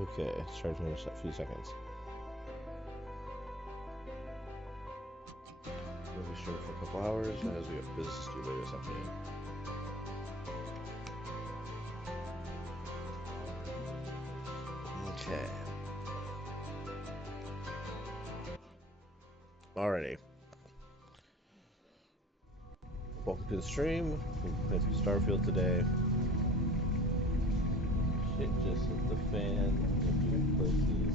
Okay, it's charging us a few seconds. We'll be streaming for a couple hours as we have business to do later this afternoon. Okay. Alrighty. Welcome to the stream. We're playing some Starfield today. Shit just hit the fan in a few places.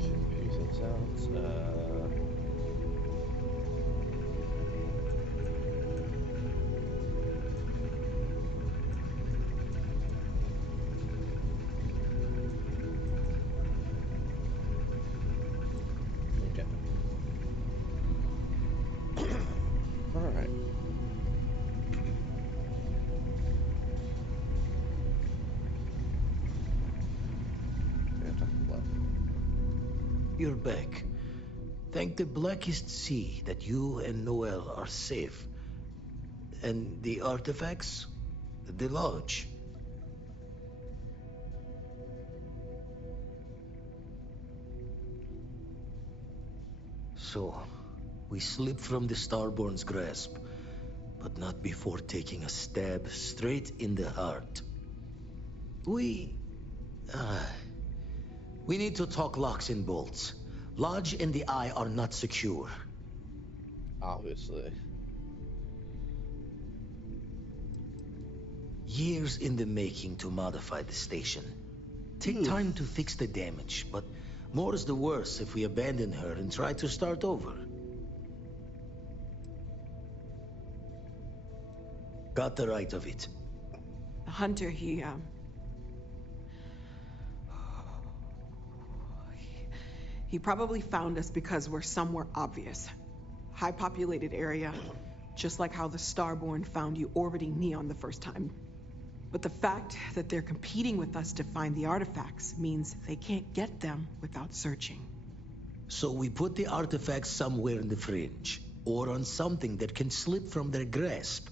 Confusing sounds. Okay. Alright. You're back. Thank the blackest sea that you and Noel are safe. And the artifacts? The lodge. So, we slip from the Starborn's grasp, but not before taking a stab straight in the heart. We... Uh, we need to talk locks and bolts. Lodge and the Eye are not secure. Obviously. Years in the making to modify the station. Take time to fix the damage, but more's the worse if we abandon her and try to start over. Got the right of it. The hunter, he probably found us because we're somewhere obvious. High populated area, just like how the Starborn found you orbiting Neon the first time. But the fact that they're competing with us to find the artifacts means they can't get them without searching. So we put the artifacts somewhere in the fringe, or on something that can slip from their grasp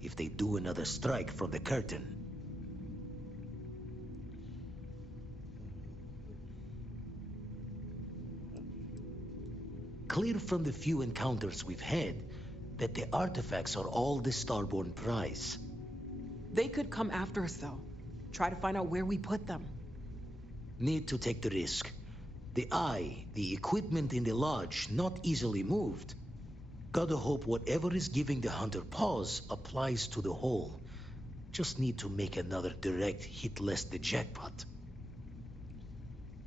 if they do another strike from the curtain. Clear from the few encounters we've had that the artifacts are all the Starborn prize. They could come after us, though. Try to find out where we put them. Need to take the risk. The Eye, the equipment in the lodge, not easily moved. Gotta hope whatever is giving the hunter pause applies to the whole. Just need to make another direct hit less the jackpot.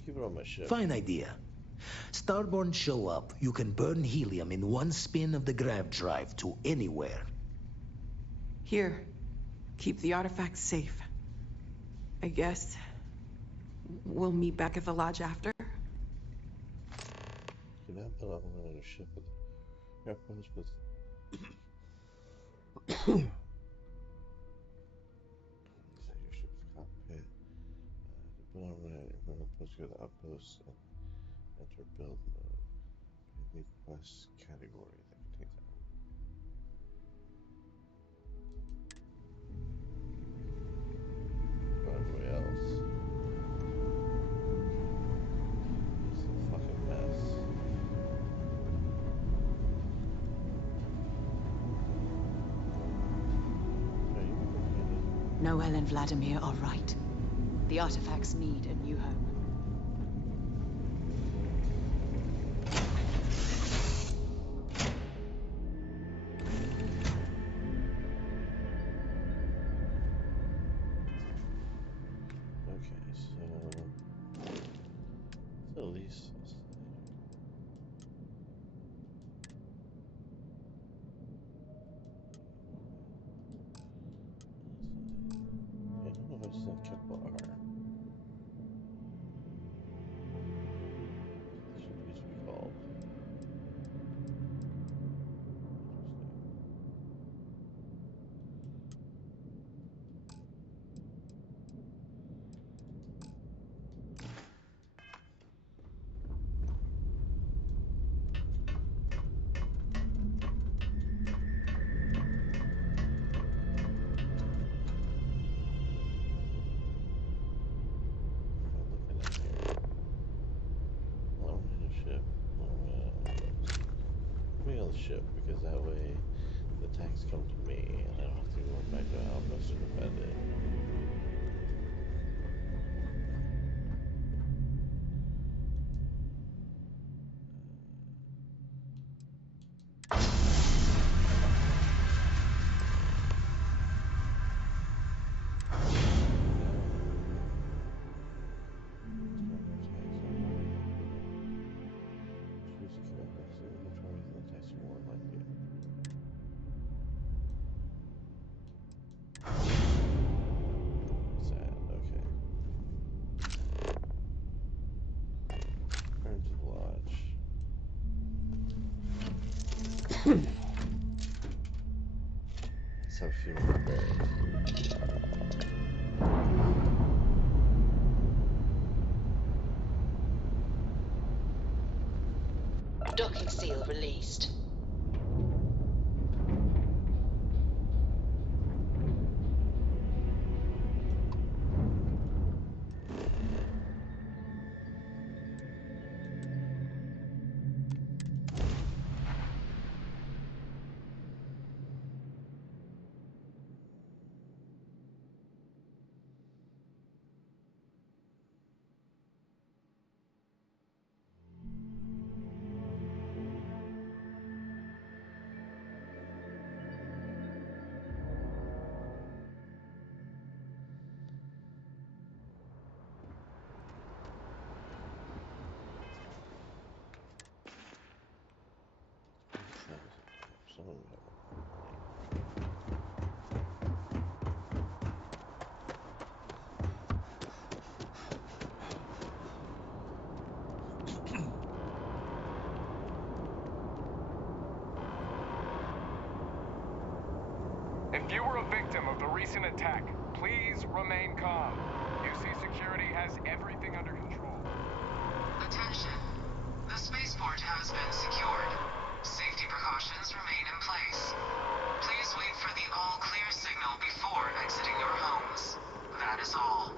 Keep it on my ship. Fine idea. Starborn show up, you can burn helium in one spin of the grav drive to anywhere. Here, keep the artifacts safe. I guess we'll meet back at the lodge after. Do not put on another ship with weapons with your ship's cockpit. To put on we're supposed to go to the outpost and enter build mode. New quest category that contains everybody else. It's a fucking mess. Noel and Vladimir are right. The artifacts need a new home. So at least I don't know if it's not kept bar. ship, because that way the attacks come to me and I don't have to go back to an outpost to defend it. Let's have a few more days. Docking seal released. If you were a victim of the recent attack, please remain calm. UC Security has everything under control. Attention. The spaceport has been secured. Safety precautions remain in place. Please wait for the all-clear signal before exiting your homes. That is all.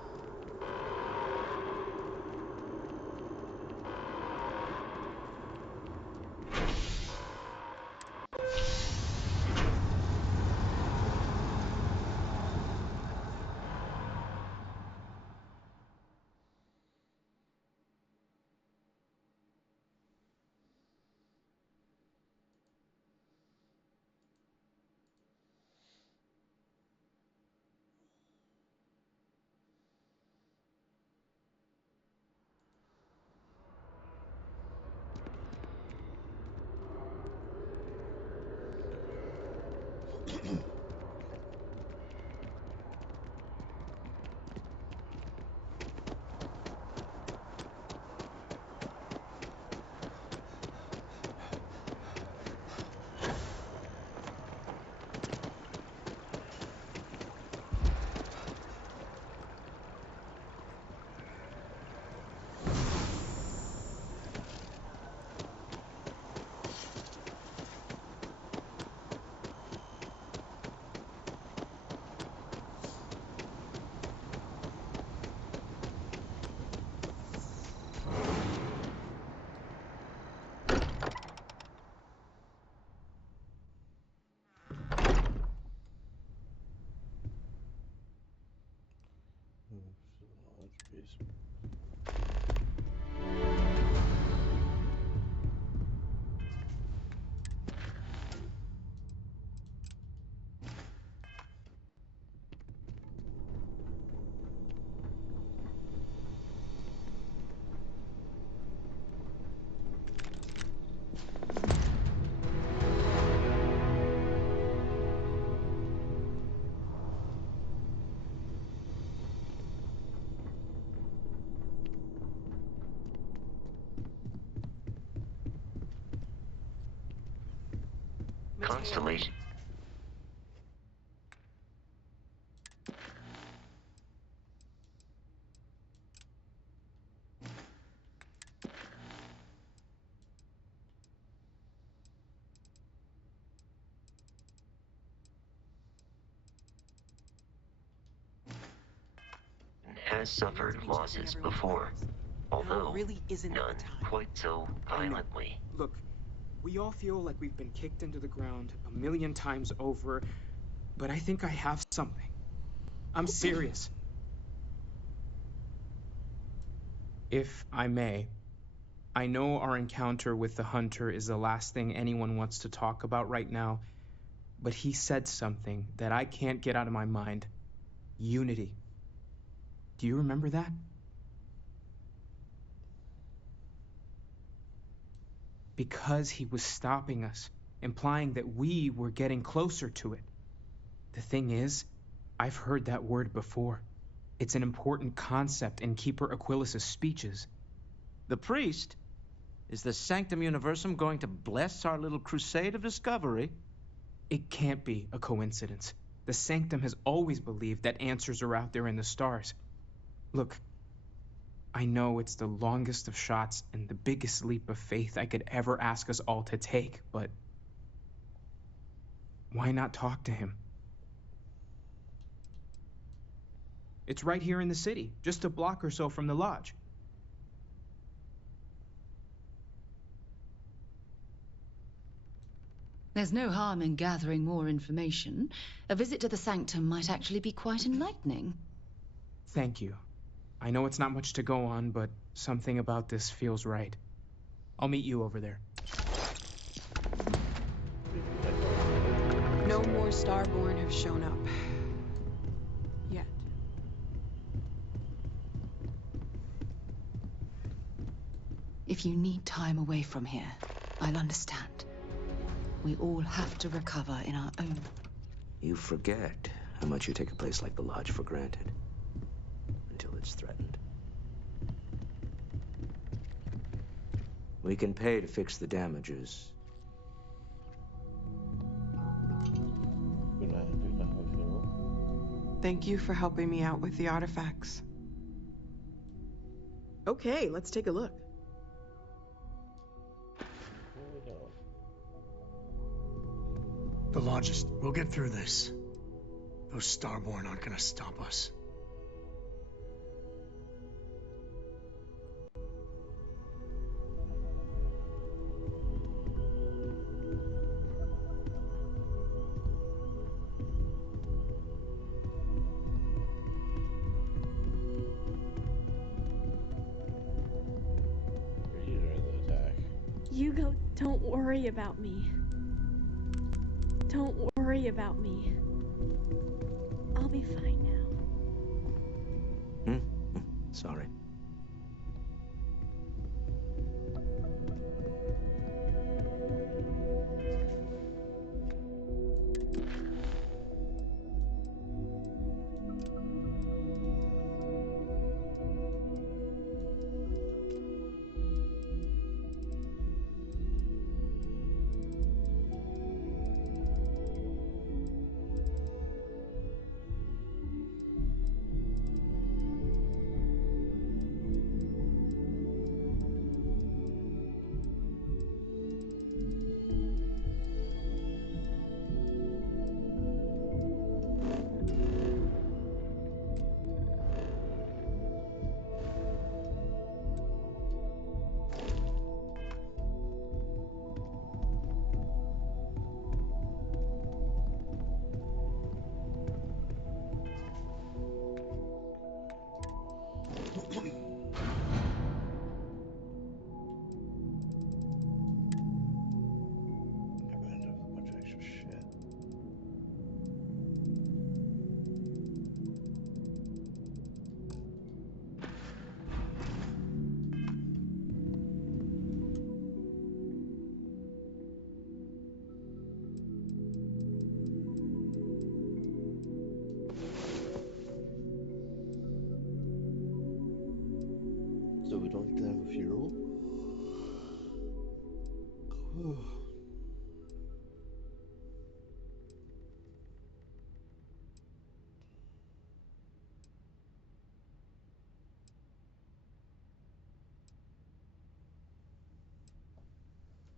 Constellation. Has suffered losses before, although really isn't none quite so violently. Look, we all feel like we've been kicked into the ground a million times over, but I think I have something. I'm serious. If I may, I know our encounter with the hunter is the last thing anyone wants to talk about right now, but he said something that I can't get out of my mind. Unity. Do you remember that? Because he was stopping us, implying that we were getting closer to it. The thing is, I've heard that word before. It's an important concept in Keeper Aquilas's speeches. The priest? Is the Sanctum Universum going to bless our little crusade of discovery? It can't be a coincidence. The Sanctum has always believed that answers are out there in the stars. Look, I know it's the longest of shots and the biggest leap of faith I could ever ask us all to take, but why not talk to him? It's right here in the city, just a block or so from the lodge. There's no harm in gathering more information. A visit to the Sanctum might actually be quite enlightening. Thank you. I know it's not much to go on, but something about this feels right. I'll meet you over there. No more Starborn have shown up. Yet. If you need time away from here, I'll understand. We all have to recover in our own. You forget how much you take a place like the Lodge for granted. Until it's threatened. We can pay to fix the damages. Thank you for helping me out with the artifacts. Okay, let's take a look. The Lodges, we'll get through this. Those Starborn aren't gonna stop us. Hugo, don't worry about me. Don't worry about me. I'll be fine now. Sorry. So we don't have fuel?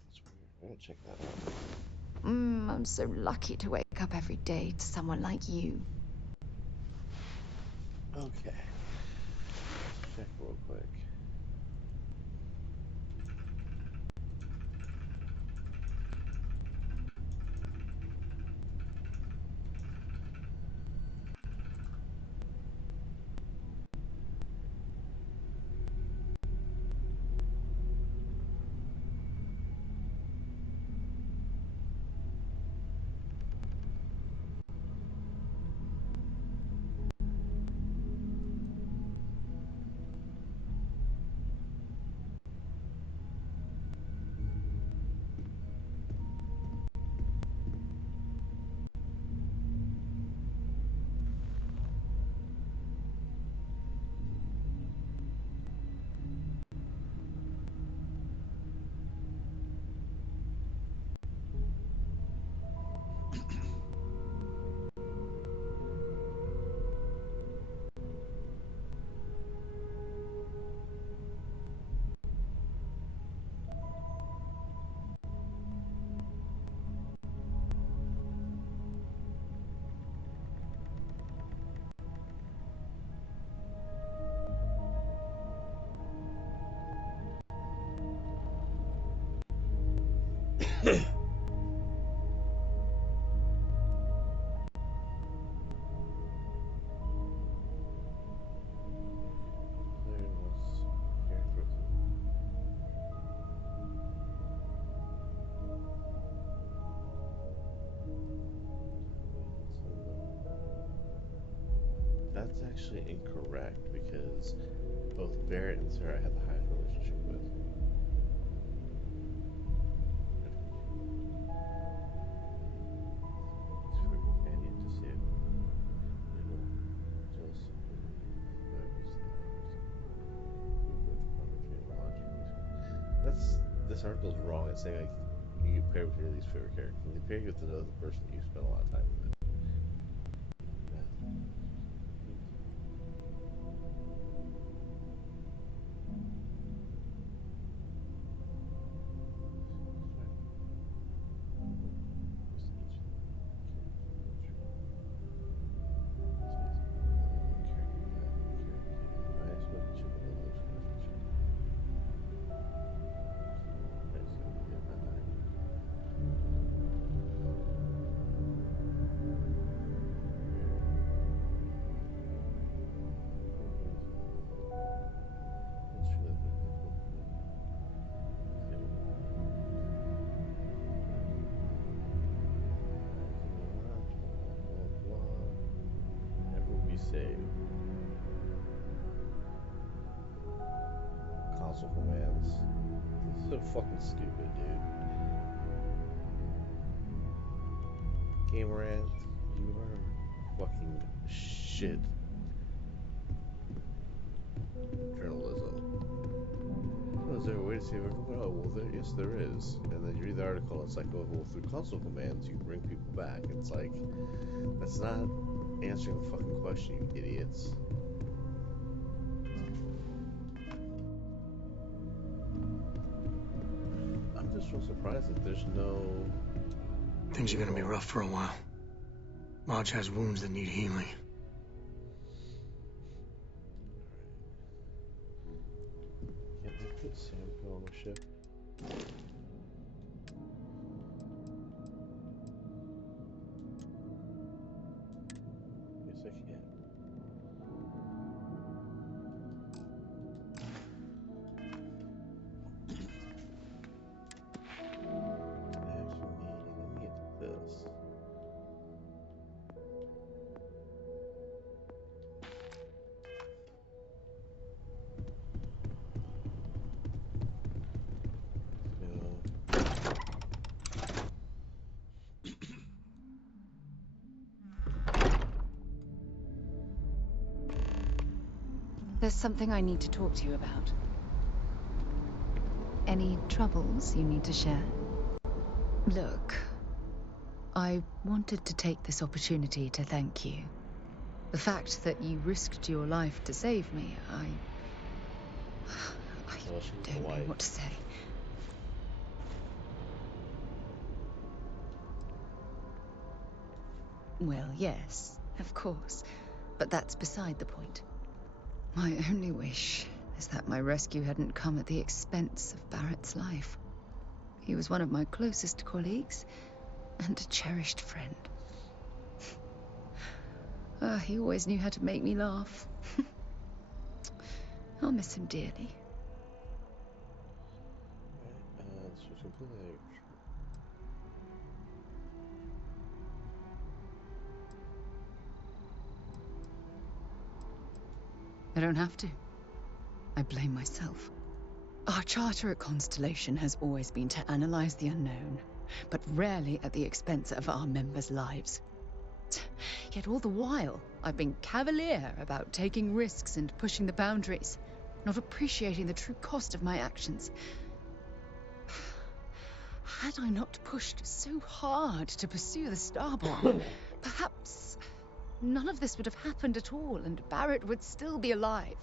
That's weird. I'm gonna check that out. I'm so lucky to wake up every day to someone like you. Okay. Check real quick. That's actually incorrect because both Barrett and Sarah had the highest relationship with. It's for a companion to save. This article's wrong. It's saying like you get paired with your least favorite character. They pair you with another person that you spend a lot of time with. Save. Console commands. This is so fucking stupid, dude. Gamerant, you are fucking shit. Journalism. Oh, is there a way to save everyone? Oh, well, yes, there is. And then you read the article, and it's like, oh, well, through console commands, you can bring people back. It's like, that's not answering the fucking question, you idiots. I'm just real surprised that there's no... Things are gonna be rough for a while. Marge has wounds that need healing. Can I put Samco on the ship? Yes, I can. Let me get this. There's something I need to talk to you about. Any troubles you need to share? Look, I wanted to take this opportunity to thank you. The fact that you risked your life to save me, I don't know what to say. Well, yes, of course, but that's beside the point. My only wish is that my rescue hadn't come at the expense of Barrett's life. He was one of my closest colleagues and a cherished friend. He always knew how to make me laugh. I'll miss him dearly. This was completely... I don't have to. I blame myself. Our charter at Constellation has always been to analyze the unknown, but rarely at the expense of our members' lives. Yet all the while, I've been cavalier about taking risks and pushing the boundaries, not appreciating the true cost of my actions. Had I not pushed so hard to pursue the Starborn, perhaps none of this would have happened at all, and Barrett would still be alive.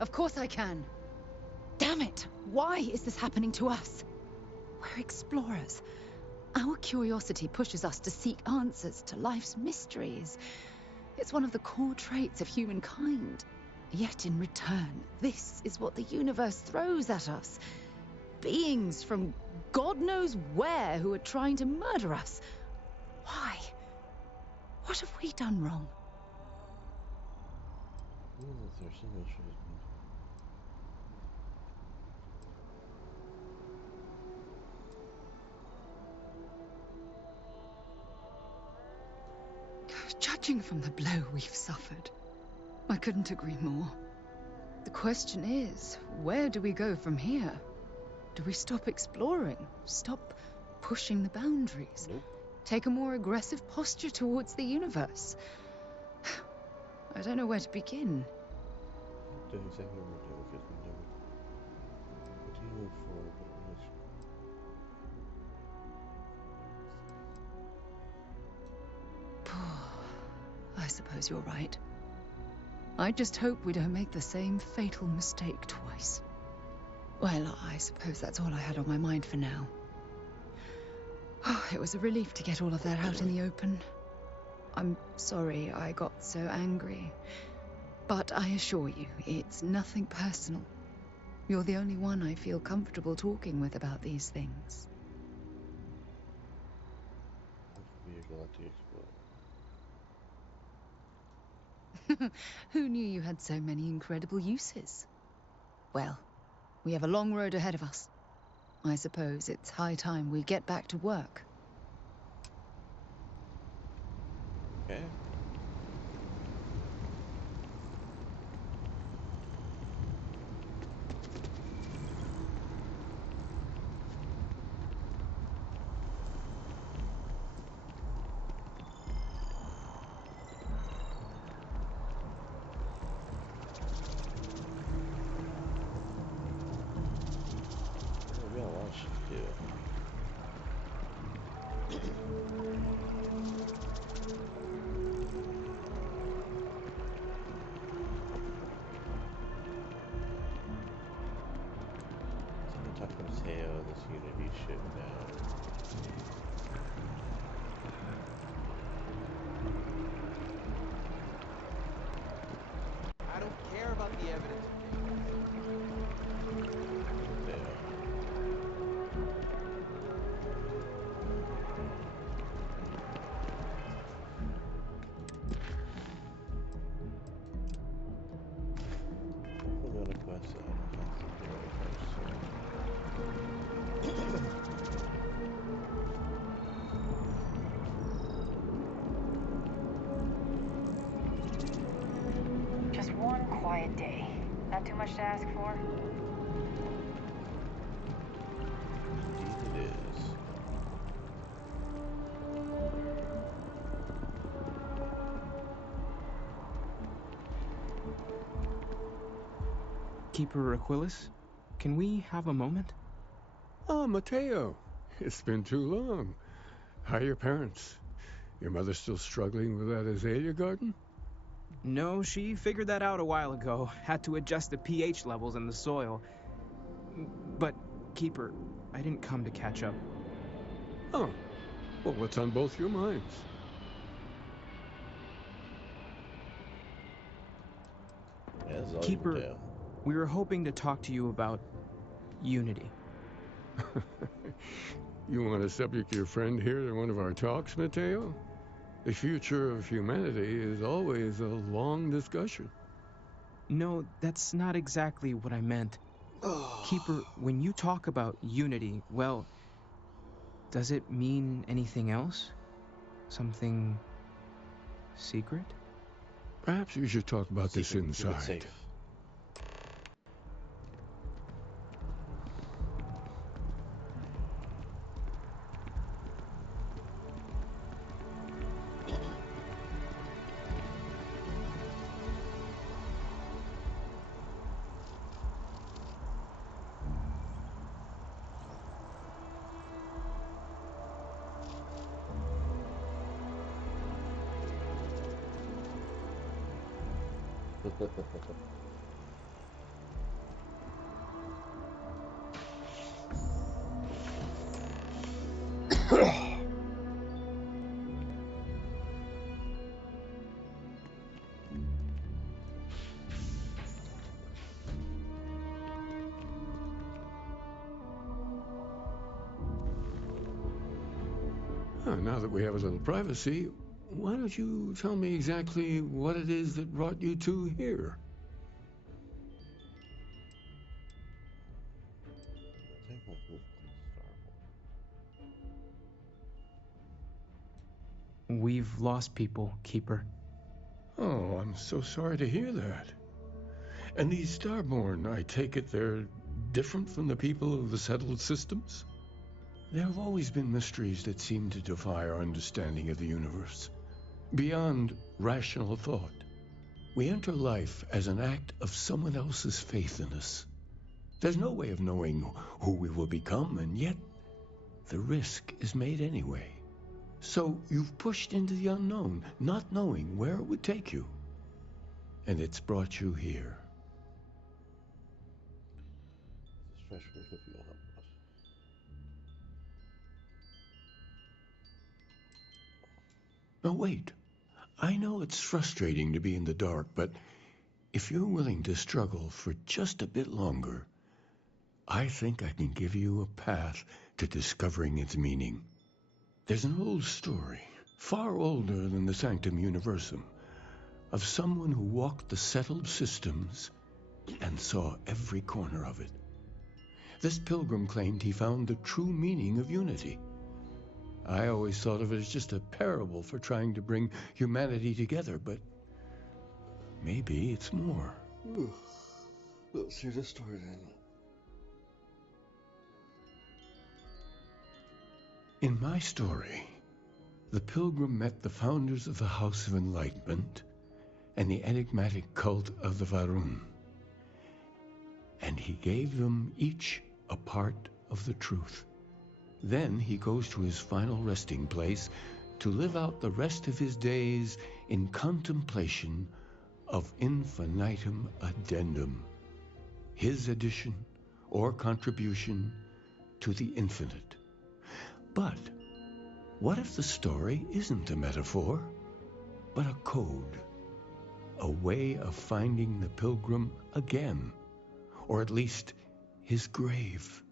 Of course I can. Damn it! Why is this happening to us? We're explorers. Our curiosity pushes us to seek answers to life's mysteries. It's one of the core traits of humankind. Yet in return, this is what the universe throws at us. Beings from God knows where who are trying to murder us. Why? What have we done wrong? There's so much. Judging from the blow we've suffered, I couldn't agree more. The question is, where do we go from here? Do we stop exploring? Stop pushing the boundaries? Nope. Take a more aggressive posture towards the universe? I don't know where to begin. Doing exactly what we're doing because we never continue to move forward, but I suppose you're right. I just hope we don't make the same fatal mistake twice. Well, I suppose that's all I had on my mind for now. Oh, it was a relief to get all of that out in the open. I'm sorry I got so angry. But I assure you, it's nothing personal. You're the only one I feel comfortable talking with about these things. be a galactic explorer. Who knew you had so many incredible uses? Well, we have a long road ahead of us. I suppose it's high time we get back to work. Okay. We got a lot of shit to do. Someone talk to Mateo and this Unity shit now. I don't care about the evidence. We're going to quest that. That's the hero Just one quiet day. Not too much to ask for? Indeed it is. Keeper Aquilus, can we have a moment? Ah, Mateo. It's been too long. How are your parents? Your mother still struggling with that azalea garden? No, she figured that out a while ago. Had to adjust the pH levels in the soil. But, Keeper, I didn't come to catch up. Oh. Well, what's on both your minds? Yeah, this is all Keeper, Mateo. we were hoping to talk to you about Unity. You want to subject your friend here to one of our talks, Mateo? The future of humanity is always a long discussion. No, that's not exactly what I meant. Keeper, when you talk about Unity, well, does it mean anything else? Something secret? Perhaps we should talk about this Keep it inside. safe. Now that we have a little privacy, why don't you tell me exactly what it is that brought you two here? We've lost people, Keeper. Oh, I'm so sorry to hear that. And these Starborn, I take it they're different from the people of the settled systems? There have always been mysteries that seem to defy our understanding of the universe. Beyond rational thought, we enter life as an act of someone else's faith in us. There's no way of knowing who we will become, and yet the risk is made anyway. So you've pushed into the unknown, not knowing where it would take you. And it's brought you here. Now wait. I know it's frustrating to be in the dark, but if you're willing to struggle for just a bit longer, I think I can give you a path to discovering its meaning. There's an old story, far older than the Sanctum Universum, of someone who walked the settled systems and saw every corner of it. This pilgrim claimed he found the true meaning of unity. I always thought of it as just a parable for trying to bring humanity together, but maybe it's more. Let's hear the story then. In my story, the pilgrim met the founders of the House of Enlightenment and the enigmatic cult of the Varun, and he gave them each a part of the truth. Then he goes to his final resting place to live out the rest of his days in contemplation of infinitum addendum, his addition or contribution to the infinite. But what if the story isn't a metaphor, but a code, a way of finding the pilgrim again, or at least his grave?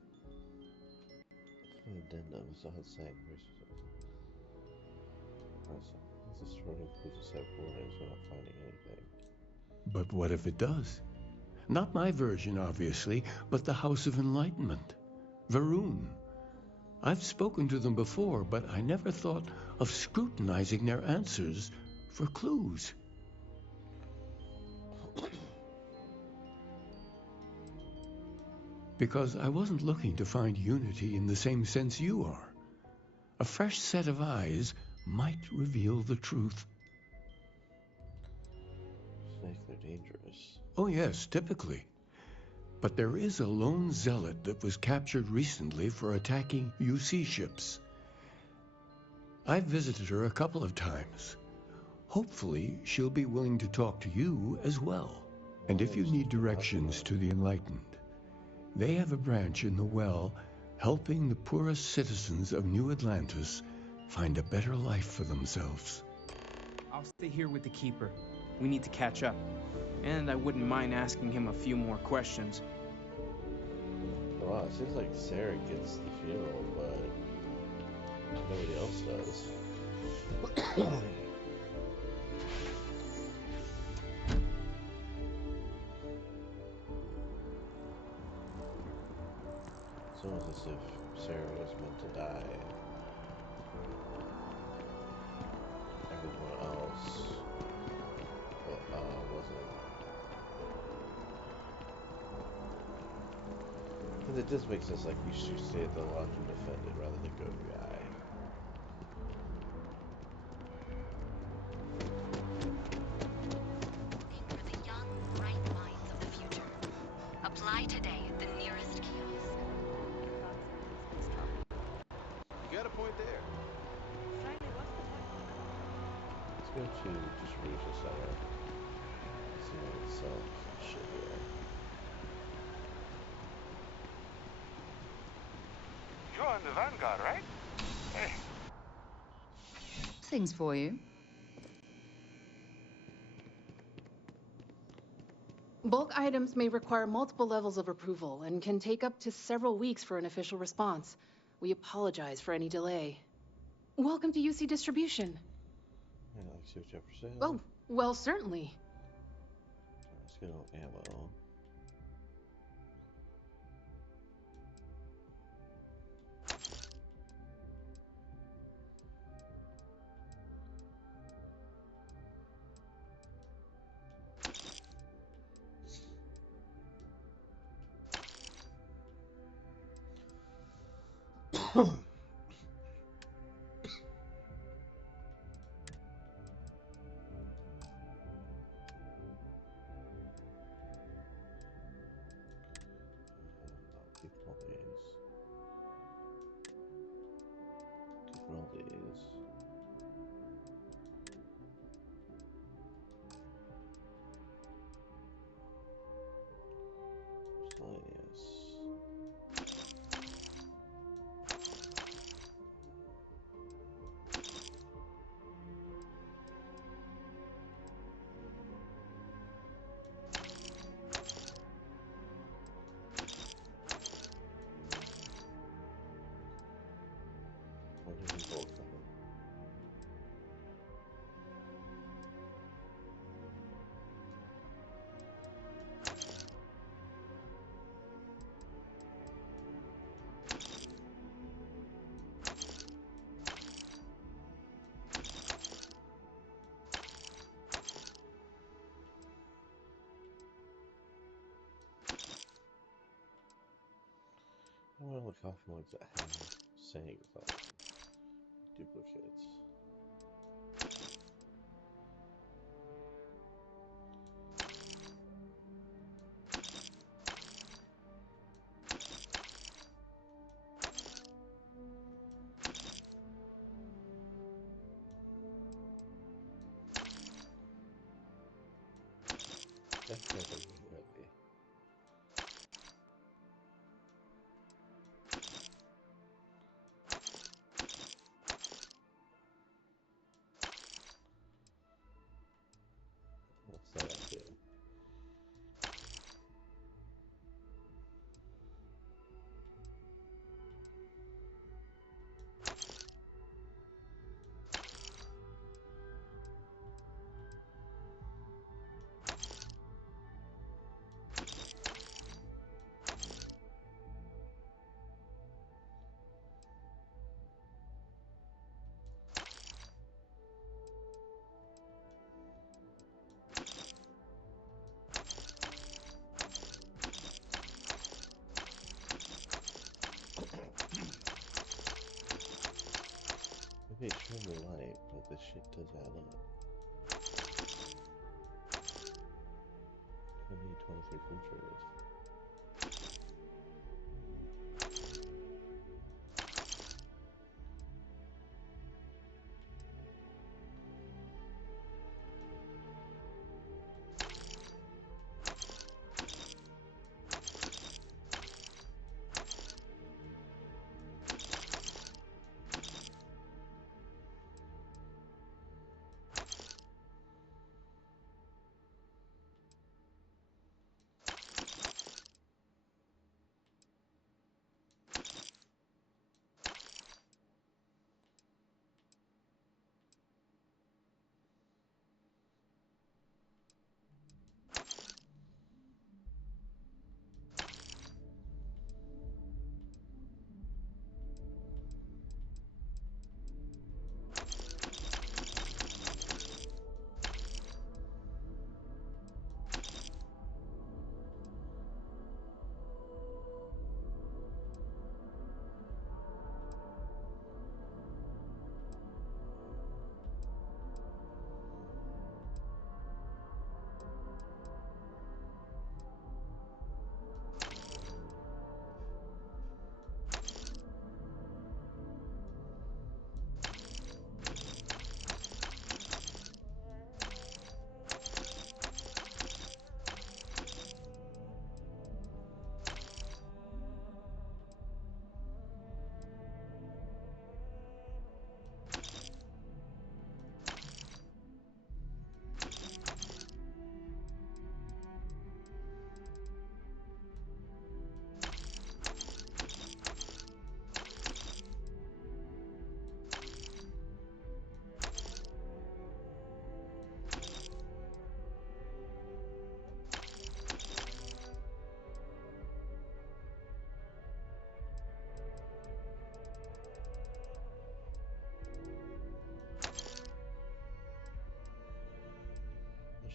Addendum is not saying this story includes a set of coordinates. We're not finding anything. But what if it does? Not my version, obviously, but the House of Enlightenment, Varun. I've spoken to them before, but I never thought of scrutinizing their answers for clues. Because I wasn't looking to find unity in the same sense you are. A fresh set of eyes might reveal the truth. Snakes, they're dangerous. Oh yes, typically. But there is a lone zealot that was captured recently for attacking UC ships. I've visited her a couple of times. Hopefully, she'll be willing to talk to you as well. And if you need directions to the Enlightened, they have a branch in the well helping the poorest citizens of New Atlantis find a better life for themselves. I'll stay here with the Keeper. We need to catch up. And I wouldn't mind asking him a few more questions. Wow, it seems like Sarah gets the funeral, but nobody else does. It's almost as if Sarah was meant to die. Everyone else wasn't. Because it does make sense, like, we should stay at the lodge and defend it rather than go to the eye. For the young, bright minds of the future. Apply today at the nearest kiosk. You got a point there. Let's go to distribution center. See what it's selling shit here. You're on the Vanguard, right? Hey. Things for you. Bulk items may require multiple levels of approval and can take up to several weeks for an official response. We apologize for any delay. Welcome to UC Distribution. Yeah, like see what you have for sale. Oh, well, certainly. Let's get on ammo. Keep all these. Keep all these. Miscellaneous. What is in both of them? I want to look off ones that have sayings on them. Duplicates. That's not really ready. What's that do? Maybe it's extremely light, but this shit does add up. I need 23 food trays.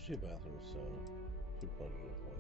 There's 2 bathrooms, so should plug in a point.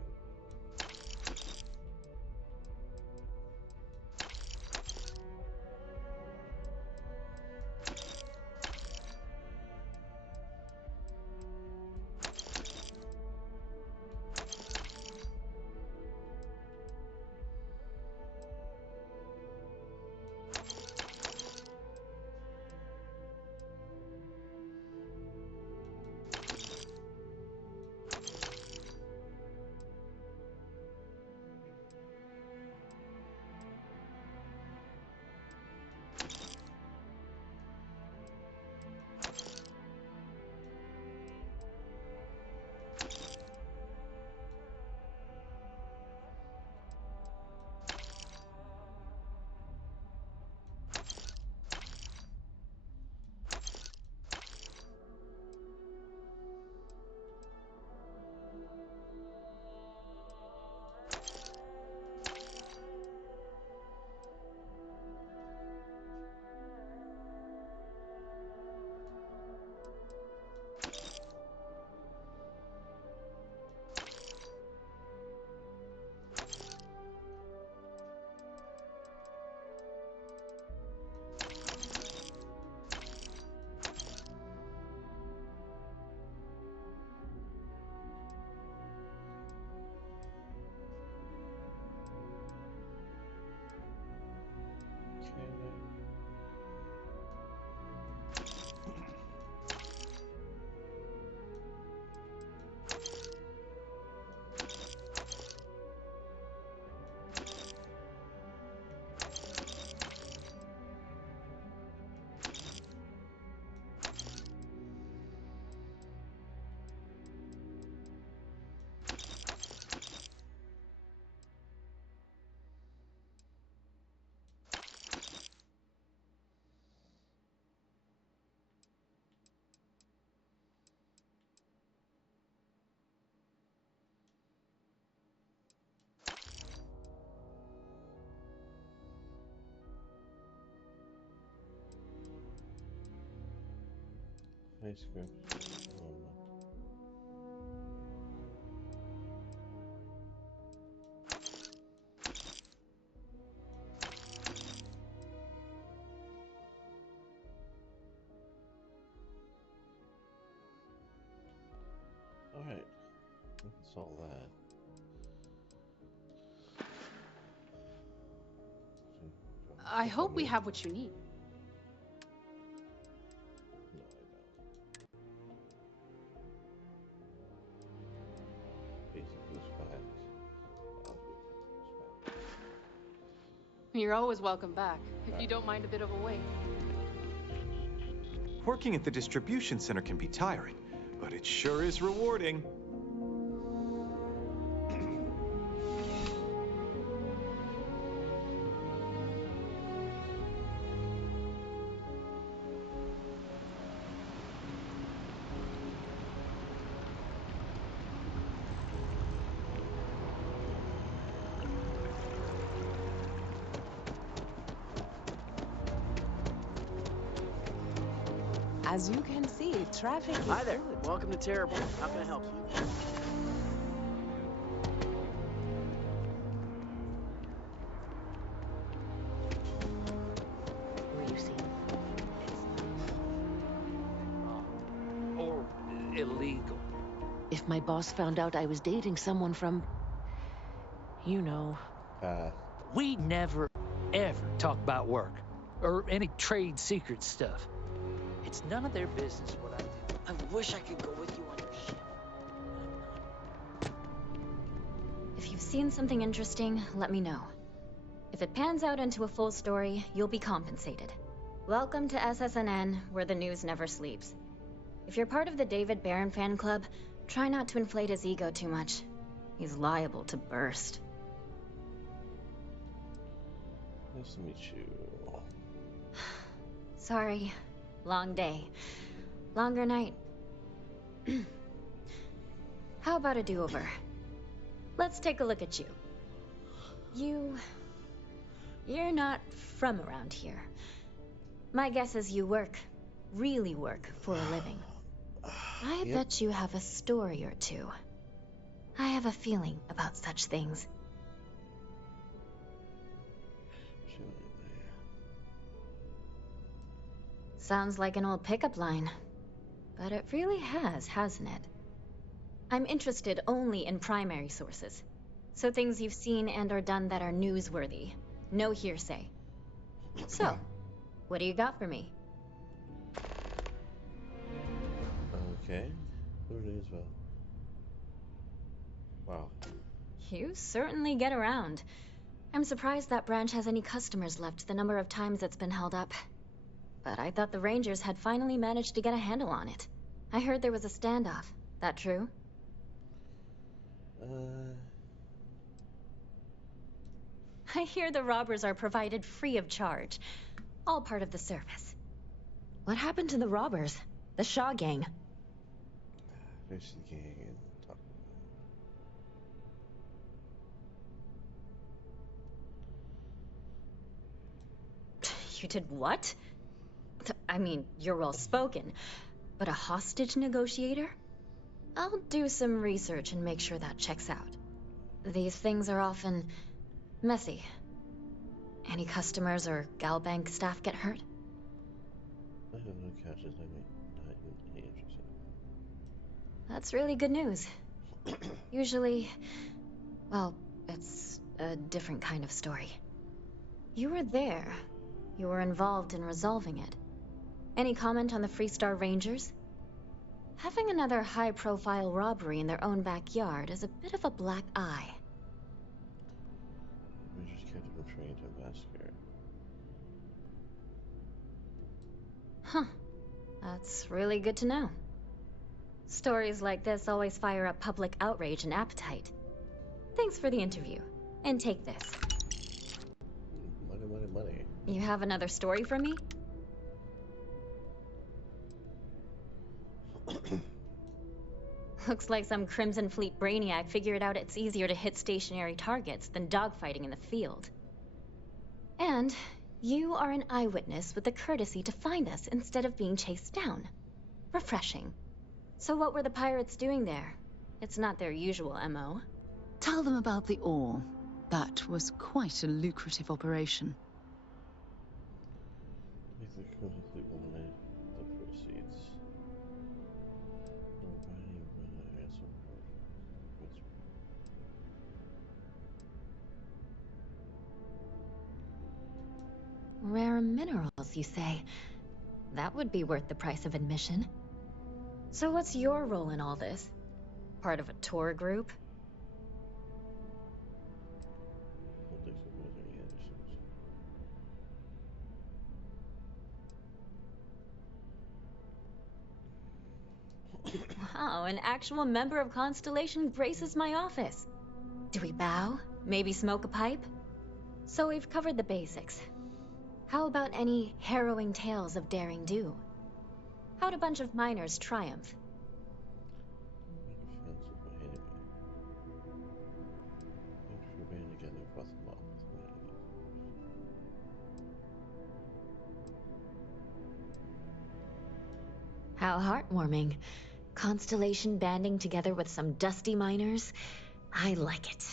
Ice cream. Alright, we can solve that. I hope we have what you need. No, I don't. Basic boost packs. You're always welcome back, if you don't mind a bit of a wait. Working at the distribution center can be tiring, but it sure is rewarding. As you can see, traffic is... Hi there. Welcome to Terrible. How can I help you? Who are you seeing? Or illegal. If my boss found out I was dating someone from... you know... We never, ever talk about work. Or any trade secret stuff. It's none of their business what I do. I wish I could go with you on your ship. If you've seen something interesting, let me know. If it pans out into a full story, you'll be compensated. Welcome to SSNN, where the news never sleeps. If you're part of the David Barron fan club, try not to inflate his ego too much. He's liable to burst. Nice to meet you. Sorry. Long day. Longer night. How about a do-over? Let's take a look at you. You're not from around here. My guess is you work, really work, for a living. I Yep. bet you have a story or two. I have a feeling about such things. Sounds like an old pickup line. But it really has, hasn't it? I'm interested only in primary sources. So things you've seen and or done that are newsworthy. No hearsay. So, what do you got for me? Okay. Who it is, well. Wow. You certainly get around. I'm surprised that branch has any customers left the number of times it's been held up. But I thought the Rangers had finally managed to get a handle on it. I heard there was a standoff. That true? I hear the robbers are provided free of charge. All part of the service. What happened to the robbers? The Shaw gang? There's the gang and talk. You did what? I mean, you're well spoken, but a hostage negotiator? I'll do some research and make sure that checks out. These things are often messy. Any customers or Galbank staff get hurt? I have no couches. I mean, not even any interest in That's really good news. Usually, well, it's a different kind of story. You were there. You were involved in resolving it. Any comment on the Freestar Rangers? Having another high-profile robbery in their own backyard is a bit of a black eye. We just kept them trained to massacre. Huh. That's really good to know. Stories like this always fire up public outrage and appetite. Thanks for the interview. And take this. Money, money, money. You have another story for me? Looks like some Crimson Fleet brainiac figured out it's easier to hit stationary targets than dogfighting in the field. And you are an eyewitness with the courtesy to find us instead of being chased down. Refreshing. So what were the pirates doing there? It's not their usual MO. Tell them about the ore. That was quite a lucrative operation. Make the Crimson Fleet eliminate the proceeds. Rare minerals, you say? That would be worth the price of admission. So what's your role in all this? Part of a tour group? Wow, an actual member of Constellation graces my office. Do we bow? Maybe smoke a pipe? So we've covered the basics. How about any harrowing tales of daring do? How'd a bunch of miners triumph? How heartwarming. Constellation banding together with some dusty miners. I like it.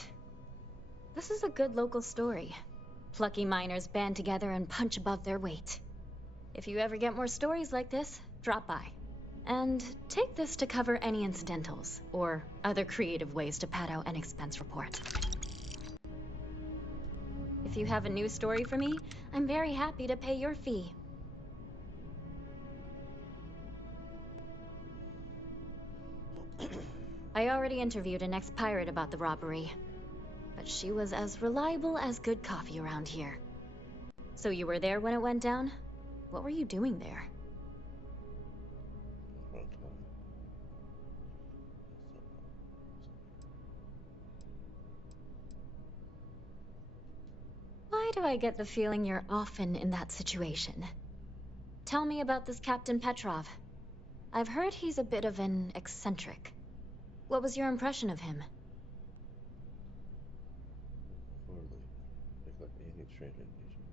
This is a good local story. Plucky miners band together and punch above their weight. If you ever get more stories like this, drop by. And take this to cover any incidentals, or other creative ways to pad out an expense report. If you have a new story for me, I'm very happy to pay your fee. I already interviewed an ex-pirate about the robbery, but she was as reliable as good coffee around here. So you were there when it went down? What were you doing there? Why do I get the feeling you're often in that situation? Tell me about this Captain Petrov. I've heard he's a bit of an eccentric. What was your impression of him? Poorly. Like anything strange in nature.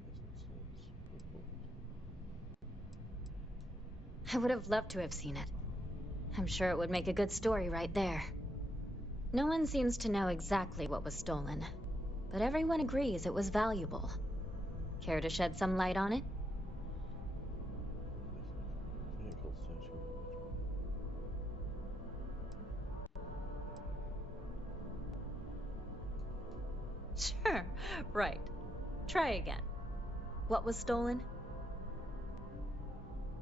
Doesn't sense. I would have loved to have seen it. I'm sure it would make a good story right there. No one seems to know exactly what was stolen, but everyone agrees it was valuable. Care to shed some light on it? Sure, right. Try again. What was stolen?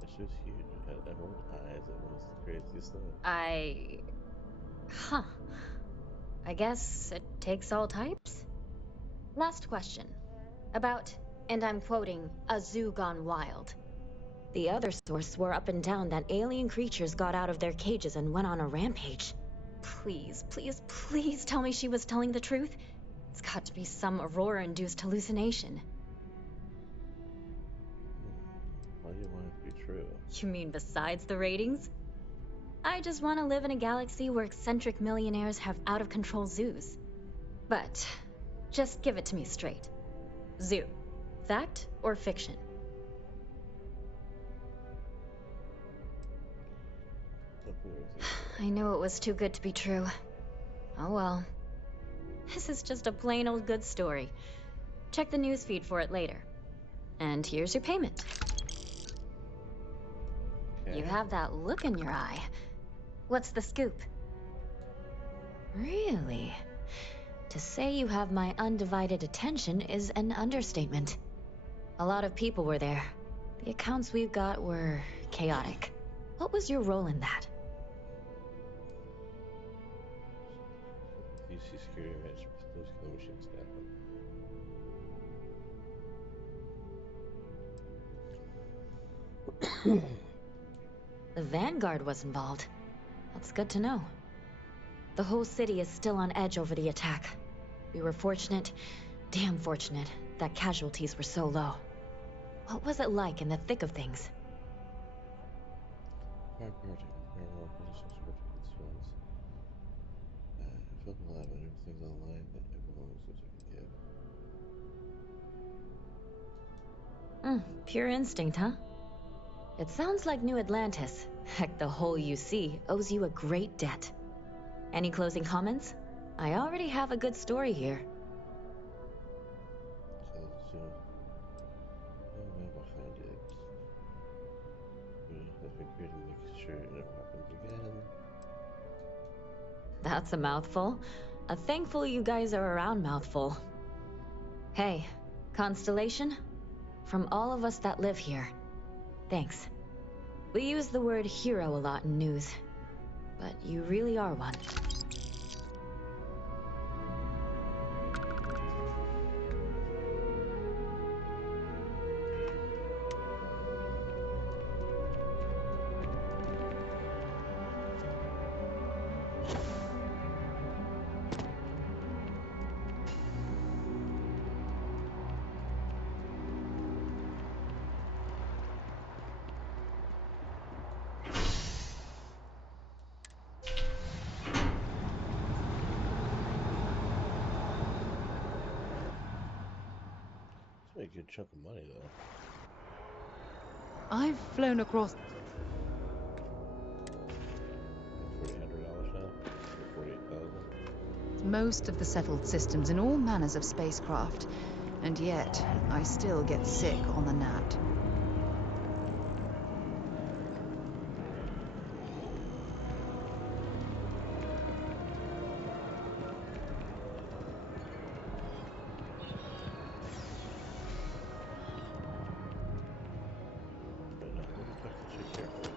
It's just huge. It holds eyes. It was the craziest thing. Huh. I guess it takes all types? Last question. About, and I'm quoting, a zoo gone wild. The other source swore up and down that alien creatures got out of their cages and went on a rampage. Please, please, please tell me she was telling the truth. It's got to be some Aurora-induced hallucination. Why do you want it to be true? You mean besides the ratings? I just want to live in a galaxy where eccentric millionaires have out-of-control zoos. But, just give it to me straight. Zoo. Fact or fiction? I knew it was too good to be true. Oh well. This is just a plain old good story. Check the newsfeed for it later. And here's your payment. Okay. You have that look in your eye. What's the scoop? Really? To say you have my undivided attention is an understatement. A lot of people were there. The accounts we've got were chaotic. What was your role in that? DC security managed those killing machines to happen. The Vanguard was involved. That's good to know. The whole city is still on edge over the attack. We were fortunate, damn fortunate, that casualties were so low. What was it like in the thick of things? Fire project, paranormal positions, vertical swells. It felt alive and everything's online, but everyone was losing a kid. Pure instinct, huh? It sounds like New Atlantis, heck, the whole UC, owes you a great debt. Any closing comments? I already have a good story here. So, no man behind it. Has been created to make sure it never happens again. That's a mouthful. A thankful you guys are around mouthful. Hey, Constellation? From all of us that live here, thanks. We use the word hero a lot in news, but you really are one. That's a good chunk of money, though. I've flown across. $4,800 now? Or $48,000? Most of the settled systems in all manners of spacecraft, and yet I still get sick on the gnat. But no, let me talk to chick here first.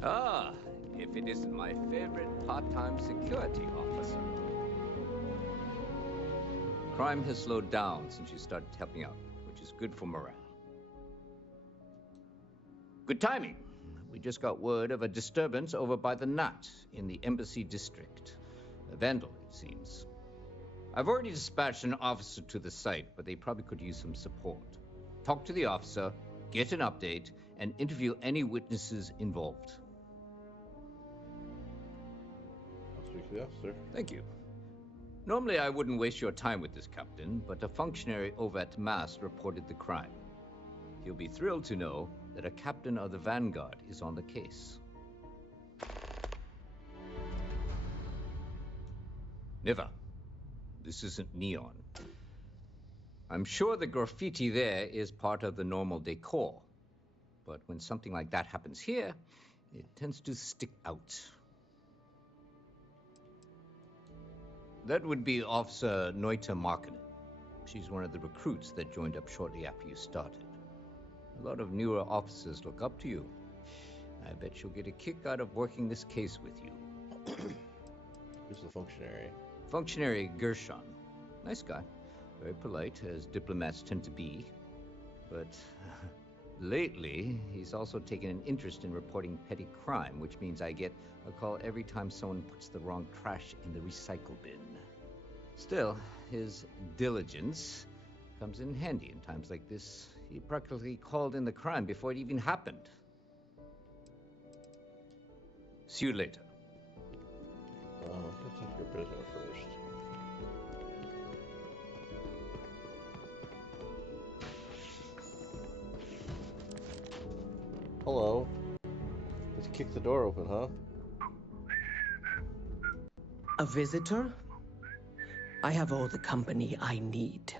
Ah, if it isn't my favorite part-time security officer. Crime has slowed down since you started helping out, which is good for morale. Good timing. We just got word of a disturbance over by the Nut in the Embassy District. A vandal, it seems. I've already dispatched an officer to the site, but they probably could use some support. Talk to the officer, get an update, and interview any witnesses involved. I'll speak to the officer. Thank you. Normally, I wouldn't waste your time with this, Captain, but a functionary over at Mast reported the crime. He'll be thrilled to know that a captain of the Vanguard is on the case. Never. This isn't neon. I'm sure the graffiti there is part of the normal decor, but when something like that happens here, it tends to stick out. That would be Officer Noita Markkinen. She's one of the recruits that joined up shortly after you started. A lot of newer officers look up to you. I bet she'll get a kick out of working this case with you. Who's the functionary? Functionary Gershon. Nice guy. Very polite, as diplomats tend to be. But lately, he's also taken an interest in reporting petty crime, which means I get a call every time someone puts the wrong trash in the recycle bin. Still, his diligence comes in handy in times like this. He practically called in the crime before it even happened. See you later. Let's take your prisoner first. Hello. Let's kick the door open, huh? A visitor? I have all the company I need.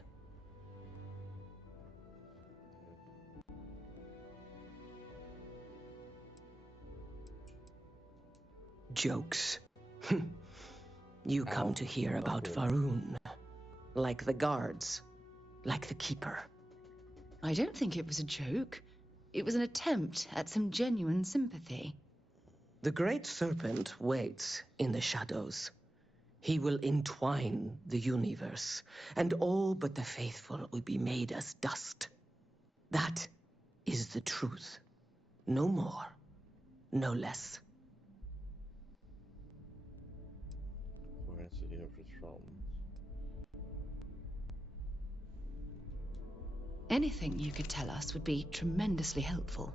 Jokes. You come to hear about Varun. Like the guards. Like the Keeper. I don't think it was a joke. It was an attempt at some genuine sympathy. The Great Serpent waits in the shadows. He will entwine the universe, and all but the faithful will be made as dust. That is the truth. No more, no less. Where's the universe from? Anything you could tell us would be tremendously helpful.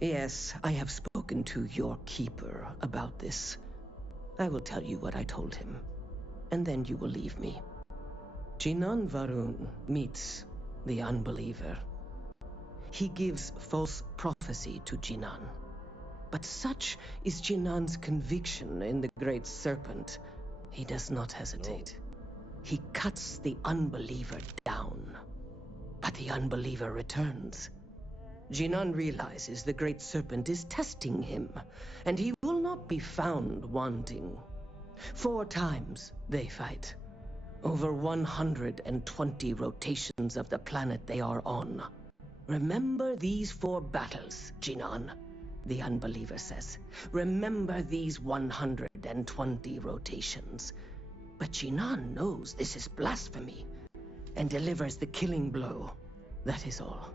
Yes, I have spoken to your Keeper about this. I will tell you what I told him, and then you will leave me. Jinan Varun meets the unbeliever. He gives false prophecy to Jinan. But such is Jinan's conviction in the Great Serpent, he does not hesitate. He cuts the unbeliever down. But the unbeliever returns. Jinan realizes the Great Serpent is testing him, and he will not be found wanting. 4 times they fight. Over 120 rotations of the planet they are on. Remember these 4 battles, Jinan, the unbeliever says. Remember these 120 rotations. But Jinan knows this is blasphemy, and delivers the killing blow. That is all.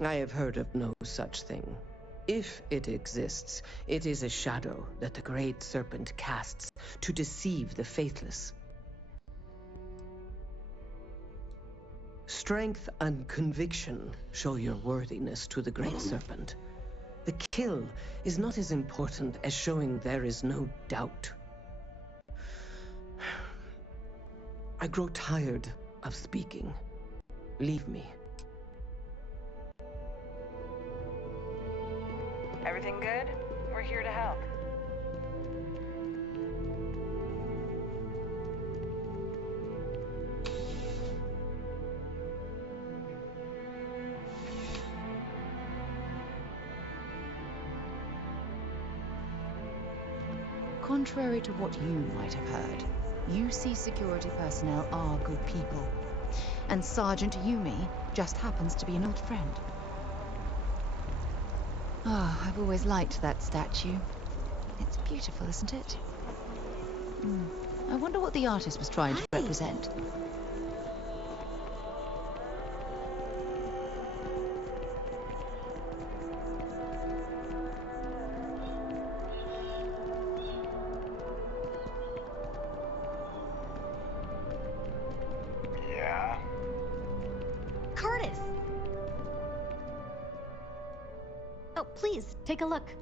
I have heard of no such thing. If it exists, it is a shadow that the Great Serpent casts to deceive the faithless. Strength and conviction show your worthiness to the Great Serpent. The kill is not as important as showing there is no doubt. I grow tired of speaking. Leave me. Everything good? We're here to help. Contrary to what you might have heard, UC security personnel are good people. And Sergeant Yumi just happens to be an old friend. Oh, I've always liked that statue. It's beautiful, isn't it? I wonder what the artist was trying to represent. Please, take a look.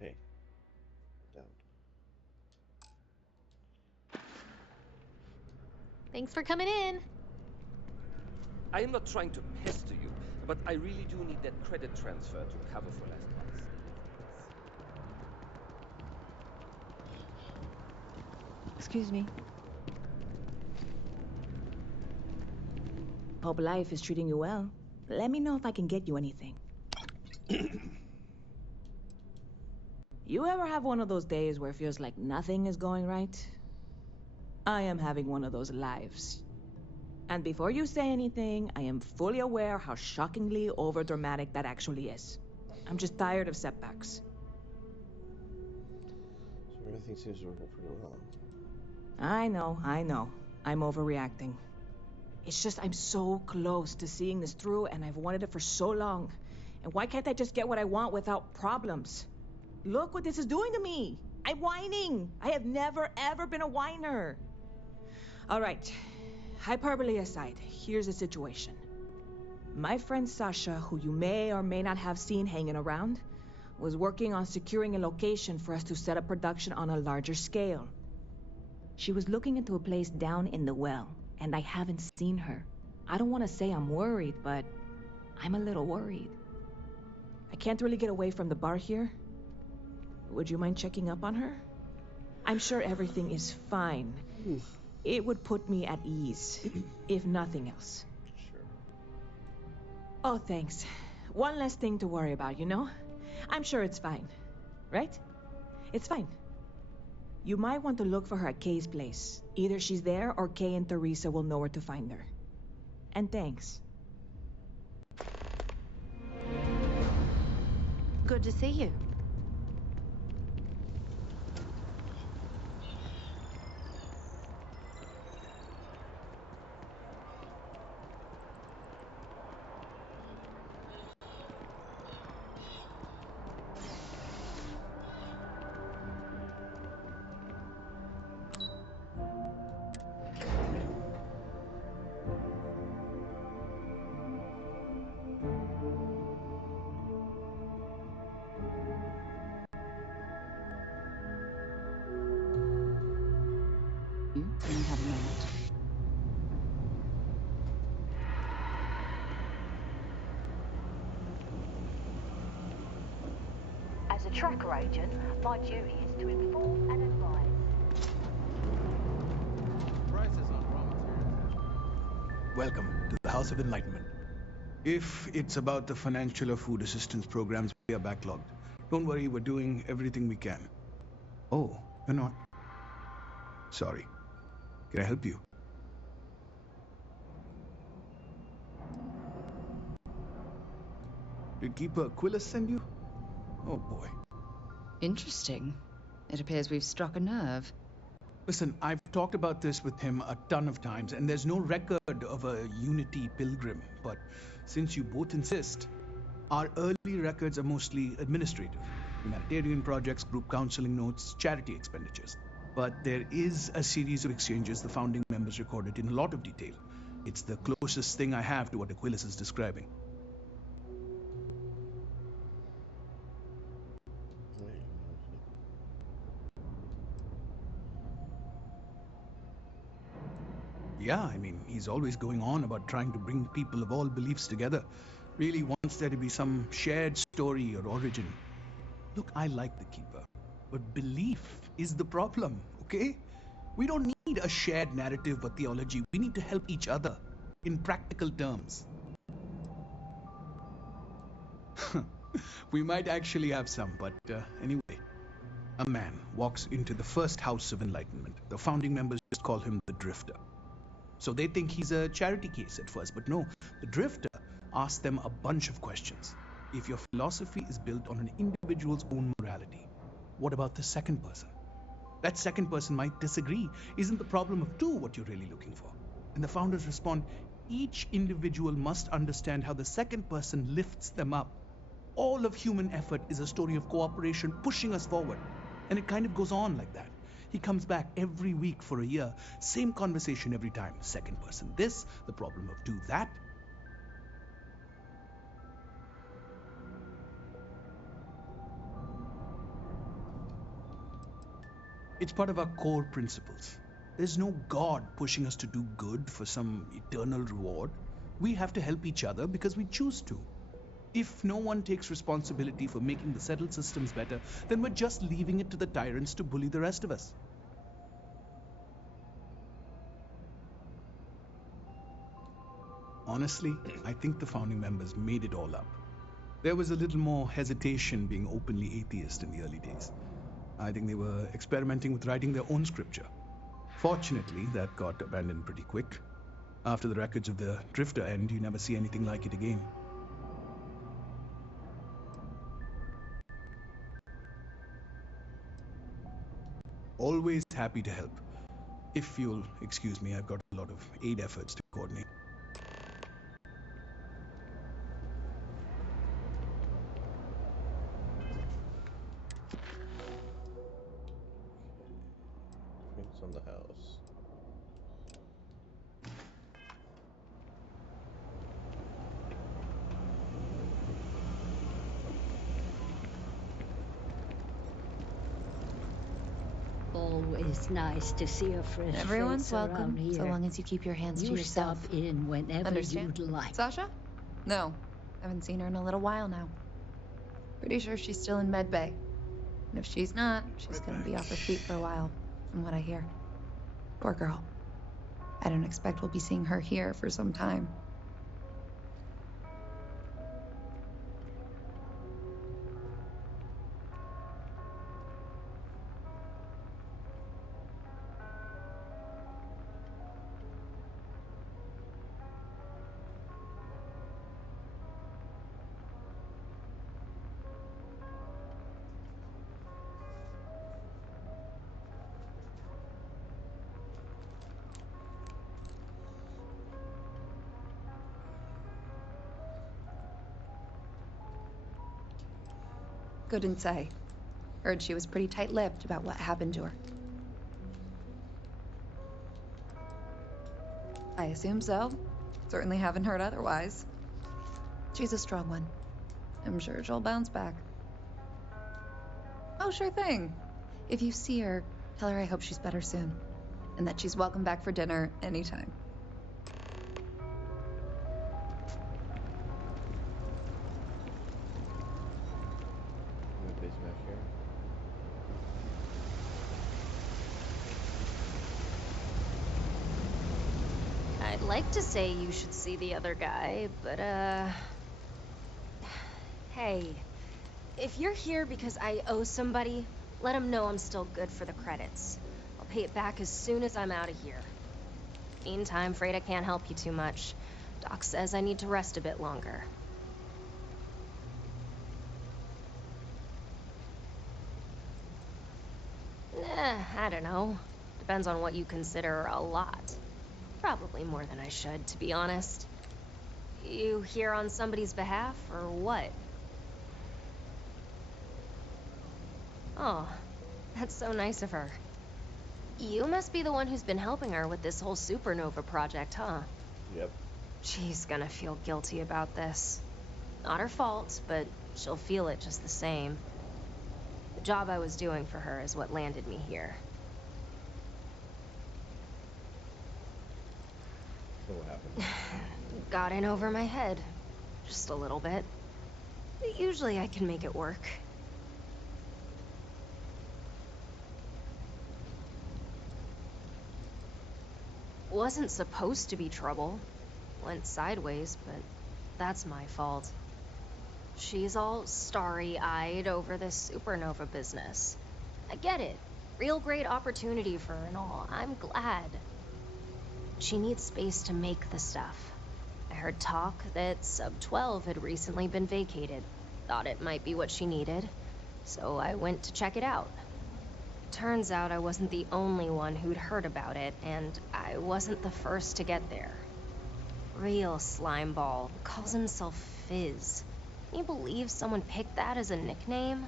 Hey, down. Thanks for coming in. I am not trying to pester you, but I really do need that credit transfer to cover for last month. Excuse me. Hope life is treating you well. Let me know if I can get you anything. You ever have one of those days where it feels like nothing is going right? I am having one of those lives. And before you say anything, I am fully aware how shockingly overdramatic that actually is. I'm just tired of setbacks. So everything seems to be working pretty well. I know. I'm overreacting. It's just I'm so close to seeing this through, and I've wanted it for so long. And why can't I just get what I want without problems? Look what this is doing to me. I'm whining. I have never, ever been a whiner. All right. Hyperbole aside, here's the situation. My friend Sasha, who you may or may not have seen hanging around, was working on securing a location for us to set up production on a larger scale. She was looking into a place down in the well, and I haven't seen her. I don't want to say I'm worried, but I'm a little worried. I can't really get away from the bar here. Would you mind checking up on her? I'm sure everything is fine. It would put me at ease, if nothing else. Sure. Oh, thanks. One less thing to worry about, you know? I'm sure it's fine. Right? It's fine. You might want to look for her at Kay's place. Either she's there or Kay and Teresa will know where to find her. And thanks. Good to see you. When you have a moment. As a tracker agent, my duty is to inform and advise. Prices on raw materials. Welcome to the House of Enlightenment. If it's about the financial or food assistance programs, we are backlogged. Don't worry, we're doing everything we can. Oh, you're not? Sorry. Can I help you? Did Keeper Aquilus send you? Oh boy. Interesting. It appears we've struck a nerve. Listen, I've talked about this with him a ton of times, and there's no record of a Unity pilgrim. But since you both insist, our early records are mostly administrative. Humanitarian projects, group counseling notes, charity expenditures. But there is a series of exchanges the founding members recorded in a lot of detail. It's the closest thing I have to what Aquilus is describing. Yeah, I mean, he's always going on about trying to bring people of all beliefs together. Really wants there to be some shared story or origin. Look, I like the Keeper, but belief is the problem, okay? We don't need a shared narrative or theology. We need to help each other in practical terms. We might actually have some, but anyway. A man walks into the first House of Enlightenment. The founding members just call him the Drifter. So they think he's a charity case at first, but no, the Drifter asks them a bunch of questions. If your philosophy is built on an individual's own morality, what about the second person? That second person might disagree. Isn't the problem of two what you're really looking for? And the founders respond, each individual must understand how the second person lifts them up. All of human effort is a story of cooperation pushing us forward. And it kind of goes on like that. He comes back every week for a year. Same conversation every time. Second person this, the problem of two that. It's part of our core principles. There's no God pushing us to do good for some eternal reward. We have to help each other because we choose to. If no one takes responsibility for making the settled systems better, then we're just leaving it to the tyrants to bully the rest of us. Honestly, I think the founding members made it all up. There was a little more hesitation being openly atheist in the early days. I think they were experimenting with writing their own scripture. Fortunately, that got abandoned pretty quick. After the records of the Drifter end, you never see anything like it again. Always happy to help. If you'll excuse me, I've got a lot of aid efforts to coordinate. It's on the house. Always nice to see a fresh Everyone's face welcome, around here. so long as you keep your hands to You yourself. stop in whenever Understand? you'd like. Sasha? No, haven't seen her in a little while now. Pretty sure she's still in med bay. And if she's not, she's gonna be off her feet for a while, from what I hear. Poor girl. I don't expect we'll be seeing her here for some time. Couldn't say. Heard she was pretty tight-lipped about what happened to her. I assume so. Certainly haven't heard otherwise. She's a strong one. I'm sure she'll bounce back. Oh, sure thing. If you see her, tell her I hope she's better soon. And that she's welcome back for dinner anytime. Back here. I'd like to say you should see the other guy, but hey, if you're here because I owe somebody, let him know I'm still good for the credits. I'll pay it back as soon as I'm out of here. Meantime, afraid I can't help you too much. Doc says I need to rest a bit longer. I don't know. Depends on what you consider a lot. Probably more than I should, to be honest. You here on somebody's behalf, or what? Oh, that's so nice of her. You must be the one who's been helping her with this whole supernova project, huh? Yep. She's gonna feel guilty about this. Not her fault, but she'll feel it just the same. The job I was doing for her is what landed me here. So what happened? Got in over my head. Just a little bit. But usually I can make it work. Wasn't supposed to be trouble. Went sideways, but that's my fault. She's all starry-eyed over this supernova business. I get it. Real great opportunity for her and all. I'm glad. She needs space to make the stuff. I heard talk that Sub 12 had recently been vacated. Thought it might be what she needed, so I went to check it out. Turns out I wasn't the only one who'd heard about it, and I wasn't the first to get there. Real slimeball, calls himself Fizz. Can you believe someone picked that as a nickname?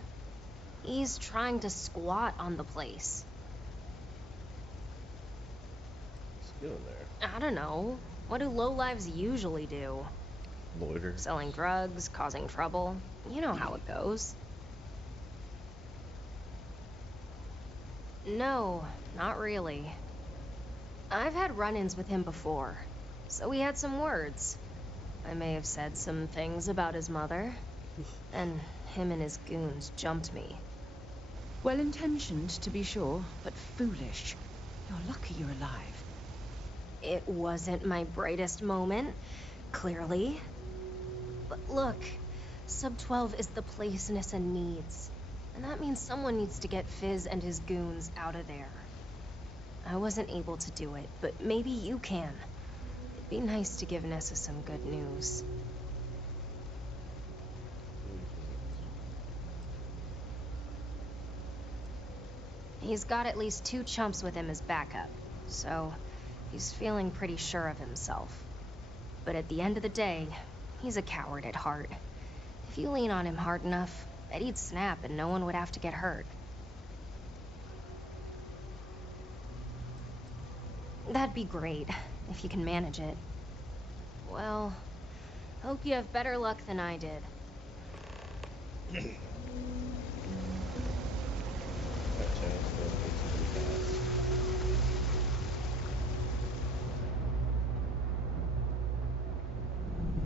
He's trying to squat on the place. What's he doing there? I don't know. What do lowlives usually do? Loiter. Selling drugs, causing trouble. You know how it goes. No, not really. I've had run-ins with him before, so we had some words. I may have said some things about his mother, and him and his goons jumped me. Well-intentioned, to be sure, but foolish. You're lucky you're alive. It wasn't my brightest moment, clearly. But look, Sub 12 is the place Nissa needs. And that means someone needs to get Fizz and his goons out of there. I wasn't able to do it, but maybe you can. It'd be nice to give Nessa some good news. He's got at least 2 chumps with him as backup, so he's feeling pretty sure of himself. But at the end of the day, he's a coward at heart. If you lean on him hard enough, bet he'd snap and no one would have to get hurt. That'd be great, if you can manage it. Well, hope you have better luck than I did.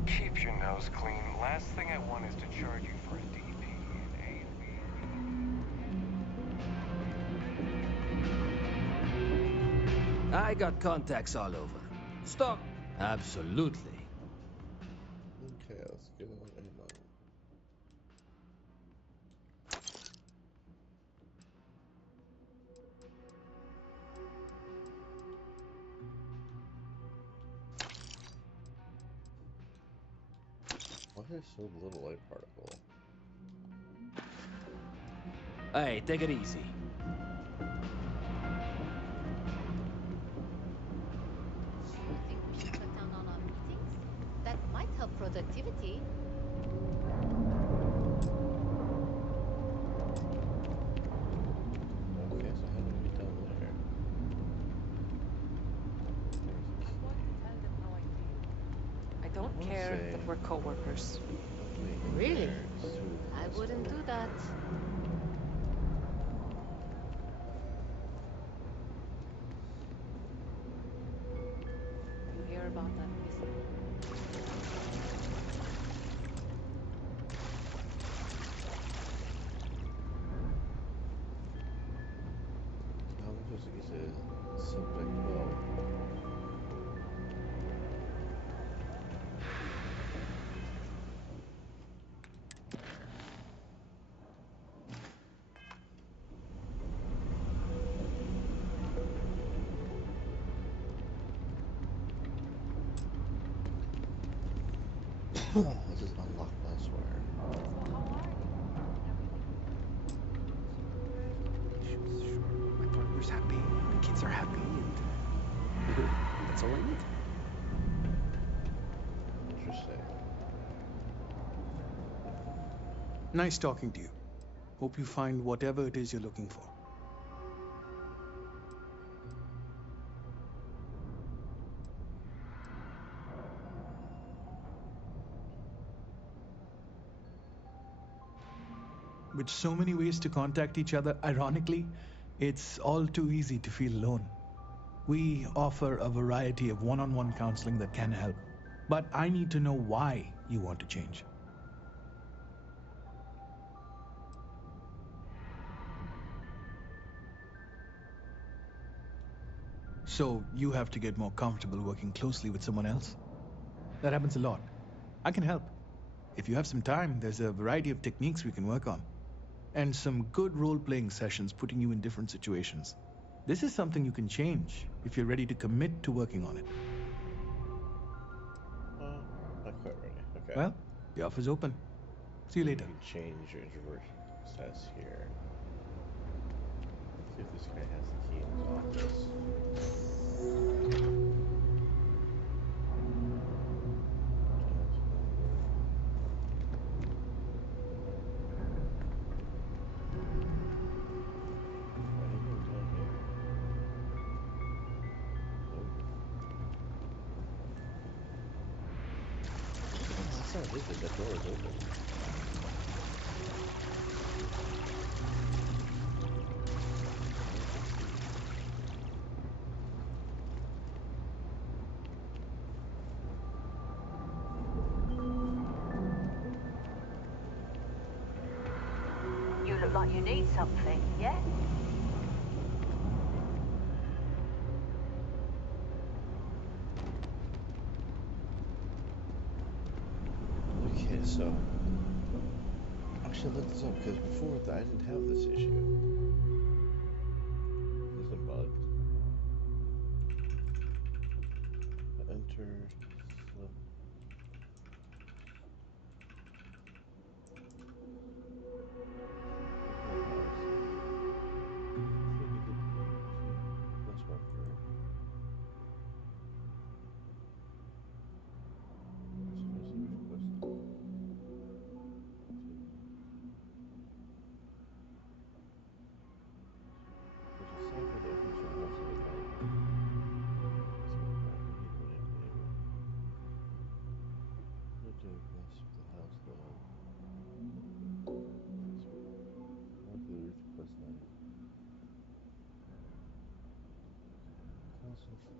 Keep your nose clean. Last thing I want is to charge you for a DP in A&B. I got contacts all over. Stop. Absolutely. Okay, let's get on ammo. Why is so little light particle? Hey, take it easy. You think we should cut down on our meetings? That might help productivity. Okay, so how do we get down there? I'm going to tell them how I feel. I don't care that we're co-workers. Really? I wouldn't do that. You hear about that missing? How am I supposed to get to subject 12? This is unlocked elsewhere. My partner's happy, the kids are happy, and that's all I need. Interesting. Nice talking to you. Hope you find whatever it is you're looking for. With so many ways to contact each other, ironically, it's all too easy to feel alone. We offer a variety of one-on-one counseling that can help, but I need to know why you want to change. So you have to get more comfortable working closely with someone else? That happens a lot. I can help. If you have some time, there's a variety of techniques we can work on. and some good role-playing sessions putting you in different situations. This is something you can change if you're ready to commit to working on it. Not quite ready. Okay. Well, the offer's open. See you later. You can change your introversion status here. Let's see if this guy has the key in his office. That door is open. You look like you need something, yeah? Okay, so I should look this up because before I didn't have this issue. There's a bug. Enter slip.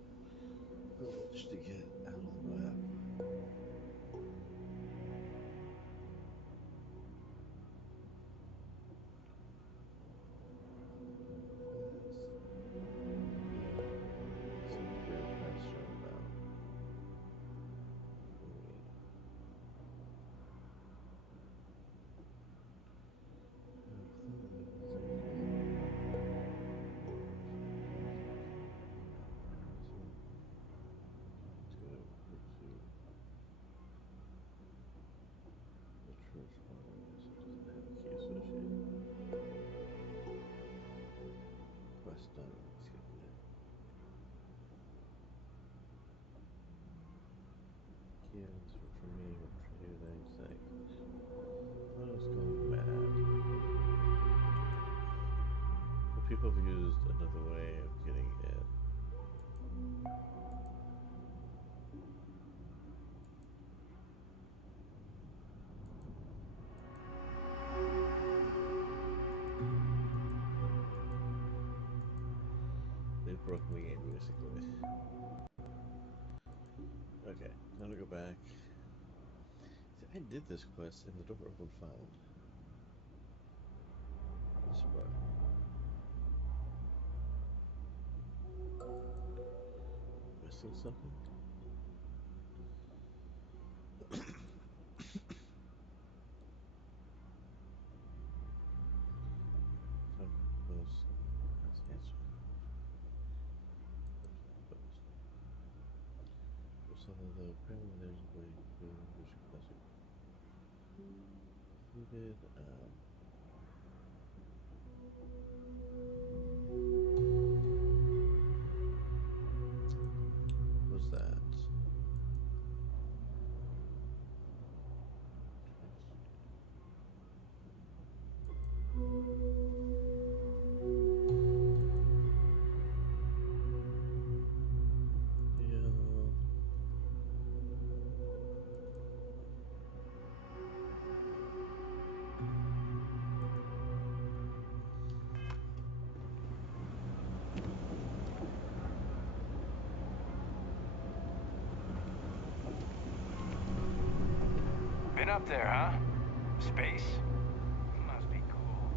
Village to get out of the map. Quest done. Skipping it. Key answer for me. What for you? Thanks. Thought I was going mad. But people have used another way of getting it. They broke my game basically. Okay, time to go back. See, I did this quest and the door opened fine. This bug. Missing something? Let's answer. Some of the apparently there's a way to which classic completed. What was that? Been up there, huh? Space? Must be cool.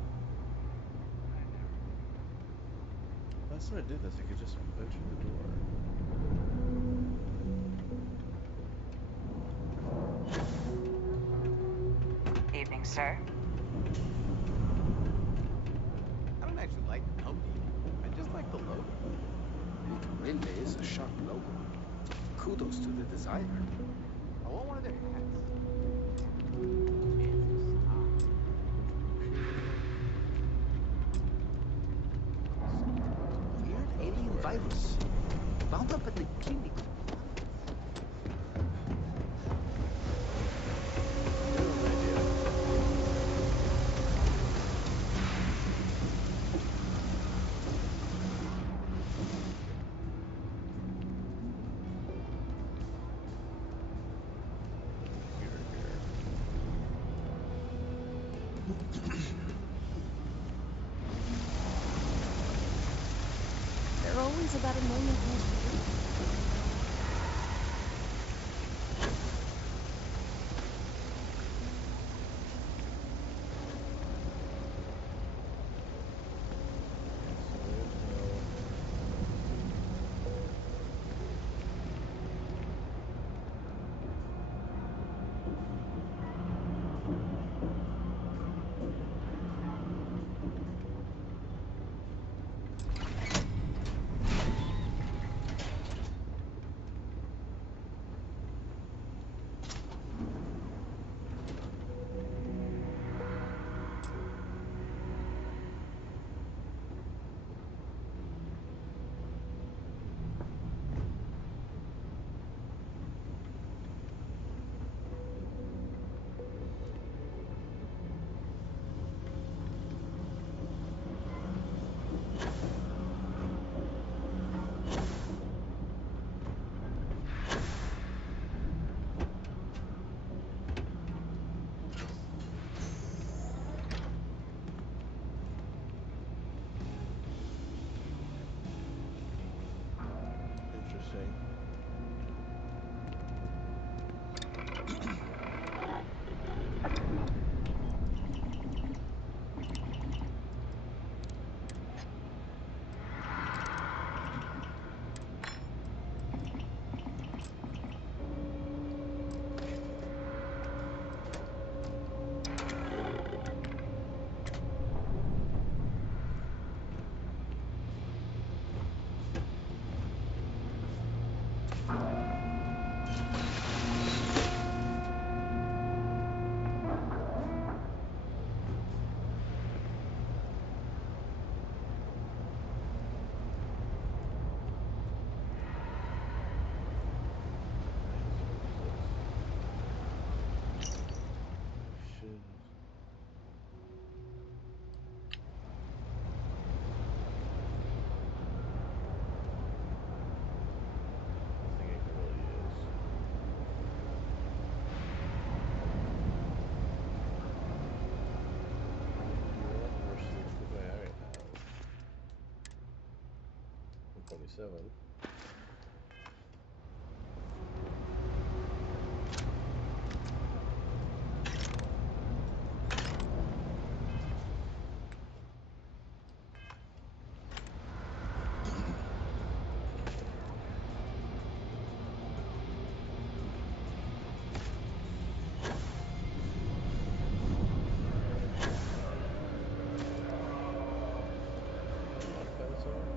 Last time I did this, I could just enter the door. Evening, sir. Medbay is a sharp logo. Kudos to the designer. I want one of their hats. Weird alien virus. Wound up at the clinic. There are always about a million things to do. Interesting. What do I already have? 127. Modify this one?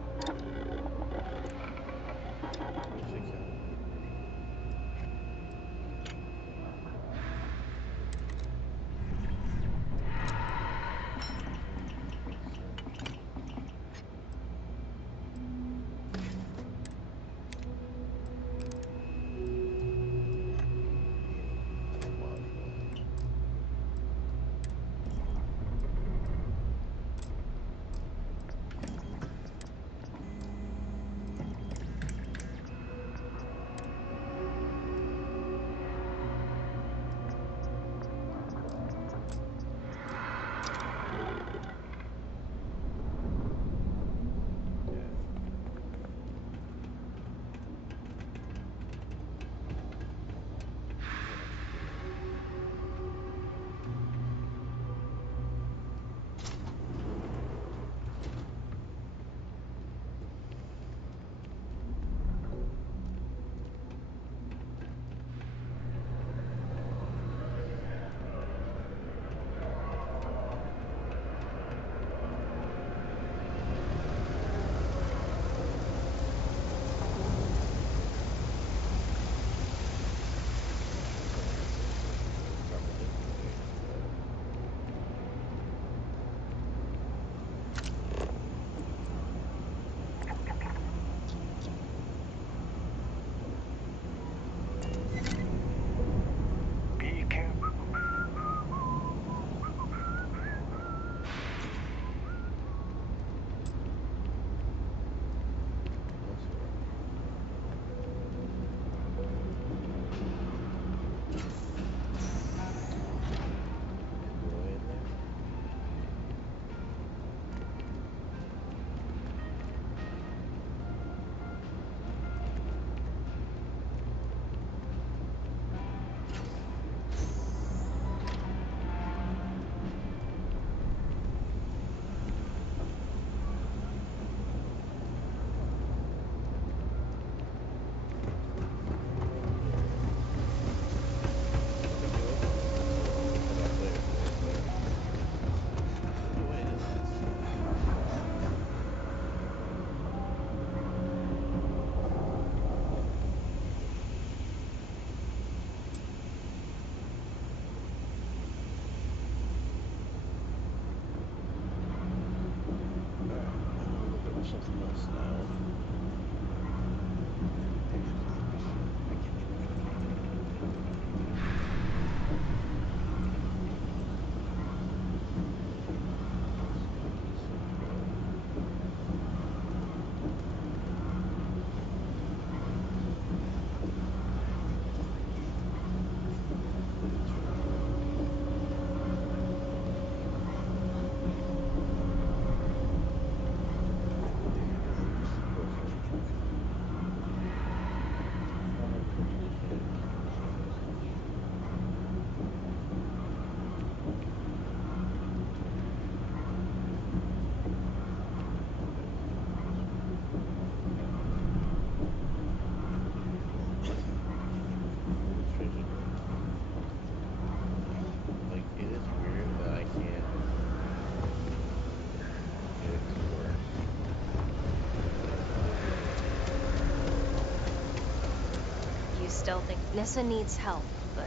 still think Nissa needs help, but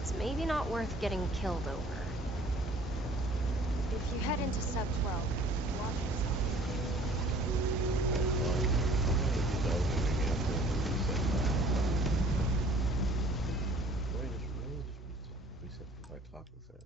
it's maybe not worth getting killed over. If you head into sub 12, watch yourself. Reset if I talk with it.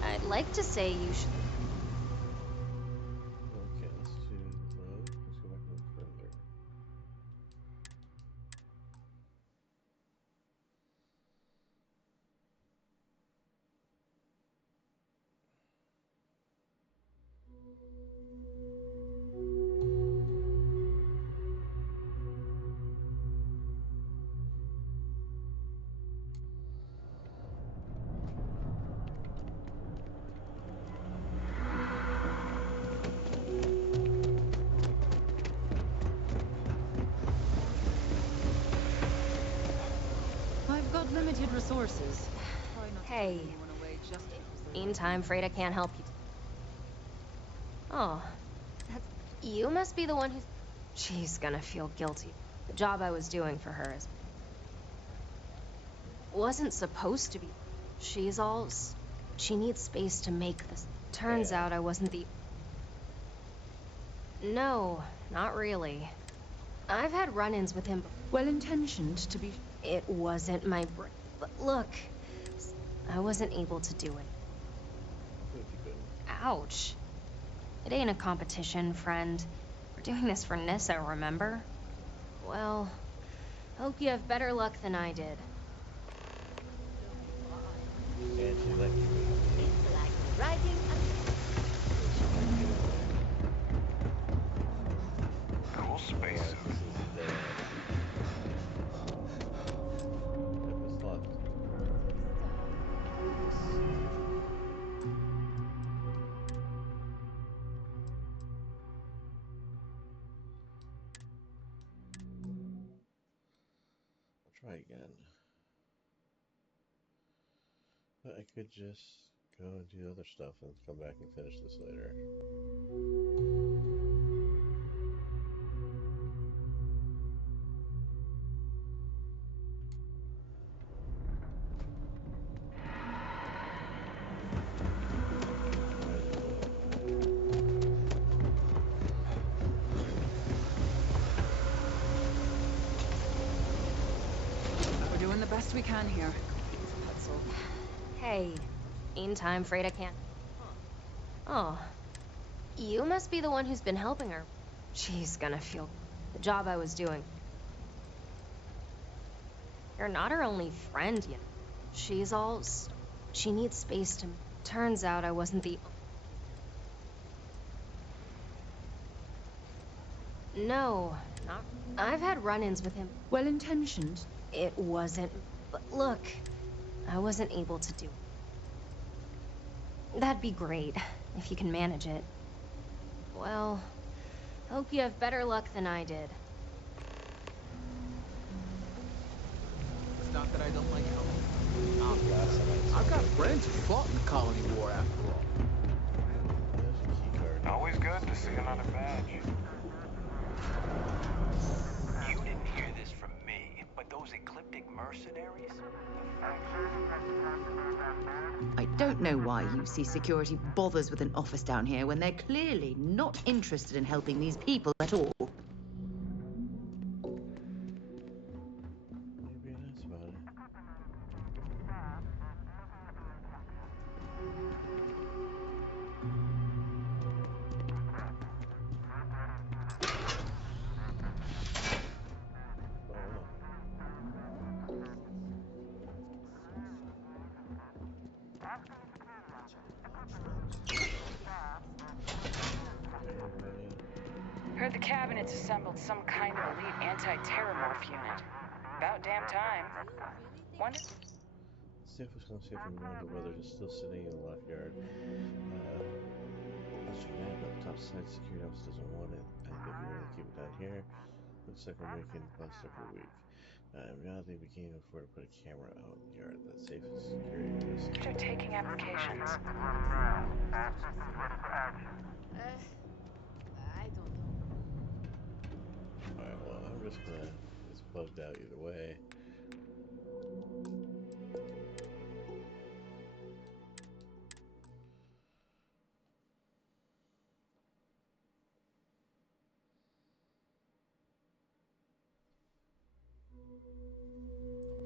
I'd like to say you should. Okay, let's do load. Let's go back a little further. I've got limited resources. Hey. Meantime, Freda can't help you. Oh. You must be the one who's... She's gonna feel guilty. The job I was doing for her is... wasn't supposed to be. She's all... She needs space to make this. Turns out I wasn't the... No, not really. I've had run-ins with him. Well-intentioned, to be... It wasn't my look, I wasn't able to do it. Ouch. It ain't a competition, friend. We're doing this for Nissa, remember? Well, hope you have better luck than I did. Cool space. Try again. But I could just go and do other stuff and come back and finish this later. We're doing the best we can here. Hey, meantime, Freda can't... Oh. You must be the one who's been helping her. She's gonna feel... The job I was doing. You're not her only friend, you know. She's all... She needs space to... Turns out I wasn't the... No, not... I've had run-ins with him. Well-intentioned? It wasn't... But look, I wasn't able to do it. That'd be great, if you can manage it. Well, hope you have better luck than I did. It's not that I don't like helping. I've got friends who fought in the colony war after all. Always good to see another badge. You didn't hear this from me, but those ecliptic mercenaries? I don't know why UC Security bothers with an office down here when they're clearly not interested in helping these people at all. Maybe that's about it. Starfield's assembled some kind of elite anti-terrormorph unit. About damn time. Wonder... Staff was going to see if we wonder whether it's still sitting in the loft yard. That's too bad, but the top side security office doesn't want it. I think we want to keep it down here. Looks like we're making bust every week. Now they can't afford to put a camera out in the yard. That's safe as security risk. They're taking applications. I don't know. Alright, well, I'm just gonna... It's bugged out either way.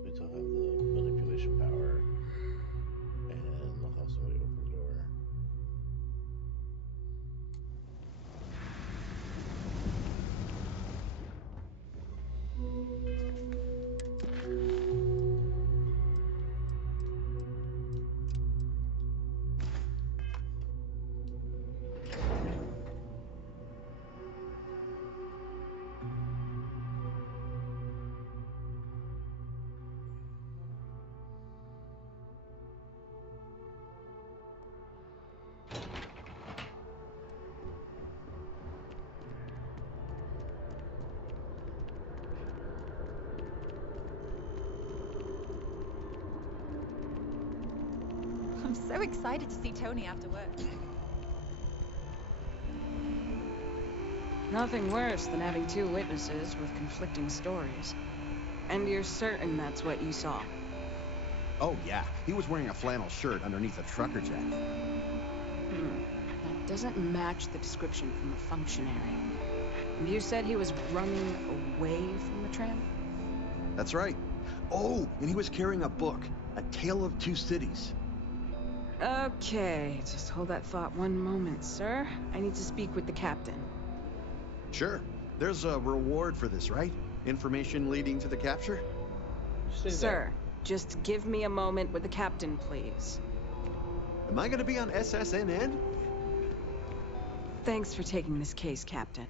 We still have the manipulation power, and I'll have somebody open the door. I'm so excited to see Tony after work. Nothing worse than having two witnesses with conflicting stories. And you're certain that's what you saw? Oh, yeah. He was wearing a flannel shirt underneath a trucker jacket. That doesn't match the description from the functionary. You said he was running away from the tram? That's right. Oh, and he was carrying a book, A Tale of Two Cities. Okay, just hold that thought one moment, sir. I need to speak with the captain. Sure. There's a reward for this, right? Information leading to the capture? Sir, just give me a moment with the captain, please. Am I gonna be on SSNN? Thanks for taking this case, Captain.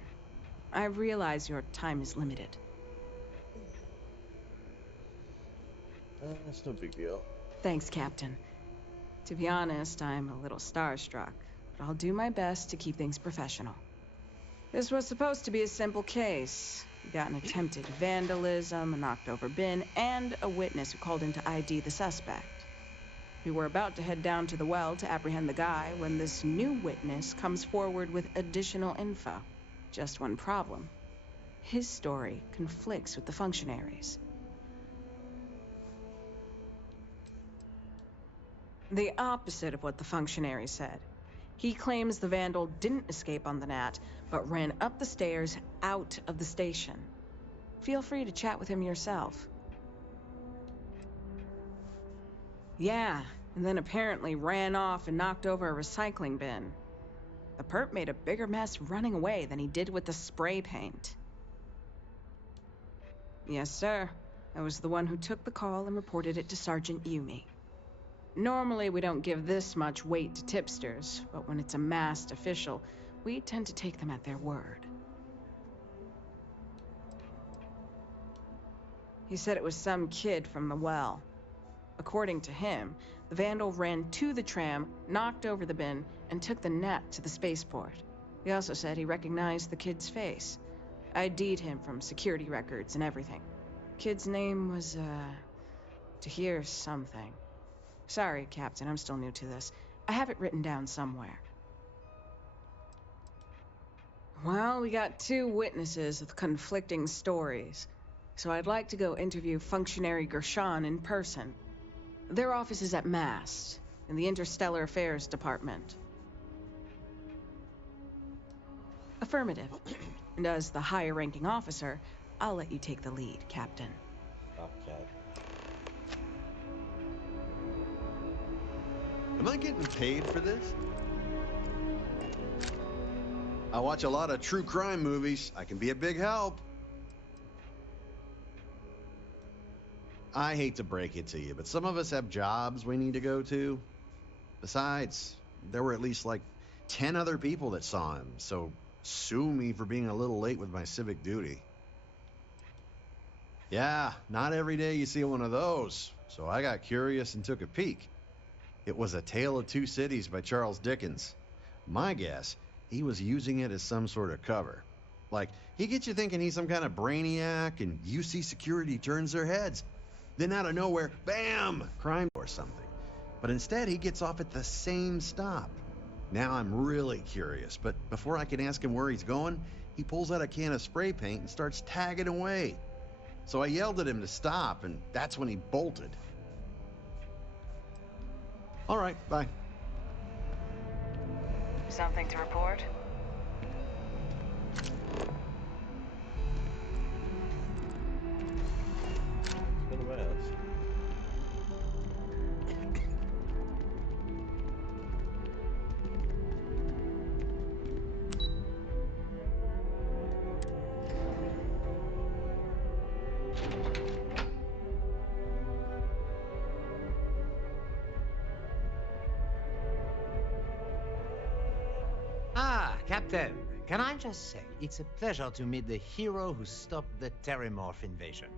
I realize your time is limited. That's no big deal. Thanks, Captain. To be honest, I'm a little starstruck, but I'll do my best to keep things professional. This was supposed to be a simple case. We got an attempted vandalism, a knocked-over bin, and a witness who called in to ID the suspect. We were about to head down to the well to apprehend the guy when this new witness comes forward with additional info. Just one problem. His story conflicts with the functionaries. The opposite of what the functionary said. He claims the vandal didn't escape on the Nat, but ran up the stairs out of the station. Feel free to chat with him yourself. Yeah, and then apparently ran off and knocked over a recycling bin. The perp made a bigger mess running away than he did with the spray paint. Yes, sir. I was the one who took the call and reported it to Sergeant Yumi. Normally, we don't give this much weight to tipsters, but when it's a masked official, we tend to take them at their word. He said it was some kid from the well. According to him, the vandal ran to the tram, knocked over the bin, and took the Nat to the spaceport. He also said he recognized the kid's face. ID'd him from security records and everything. Kid's name was, Tahir something. Sorry, Captain, I'm still new to this. I have it written down somewhere. Well, we got two witnesses with conflicting stories. So I'd like to go interview Functionary Gershon in person. Their office is at MAST, in the Interstellar Affairs Department. Affirmative. And as the higher-ranking officer, I'll let you take the lead, Captain. Okay. Am I getting paid for this? I watch a lot of true crime movies. I can be a big help. I hate to break it to you, but some of us have jobs we need to go to. Besides, there were at least like 10 other people that saw him, so sue me for being a little late with my civic duty. Yeah, not every day you see one of those, so I got curious and took a peek. It was A Tale of Two Cities by Charles Dickens. My guess, he was using it as some sort of cover. Like, he gets you thinking he's some kind of brainiac, and UC security turns their heads. Then out of nowhere, bam, crime or something. But instead, he gets off at the same stop. Now I'm really curious, but before I can ask him where he's going, he pulls out a can of spray paint and starts tagging away. So I yelled at him to stop, and that's when he bolted. All right, bye. Something to report? What am I asked? Ah, Captain, can I just say, it's a pleasure to meet the hero who stopped the Terramorph invasion.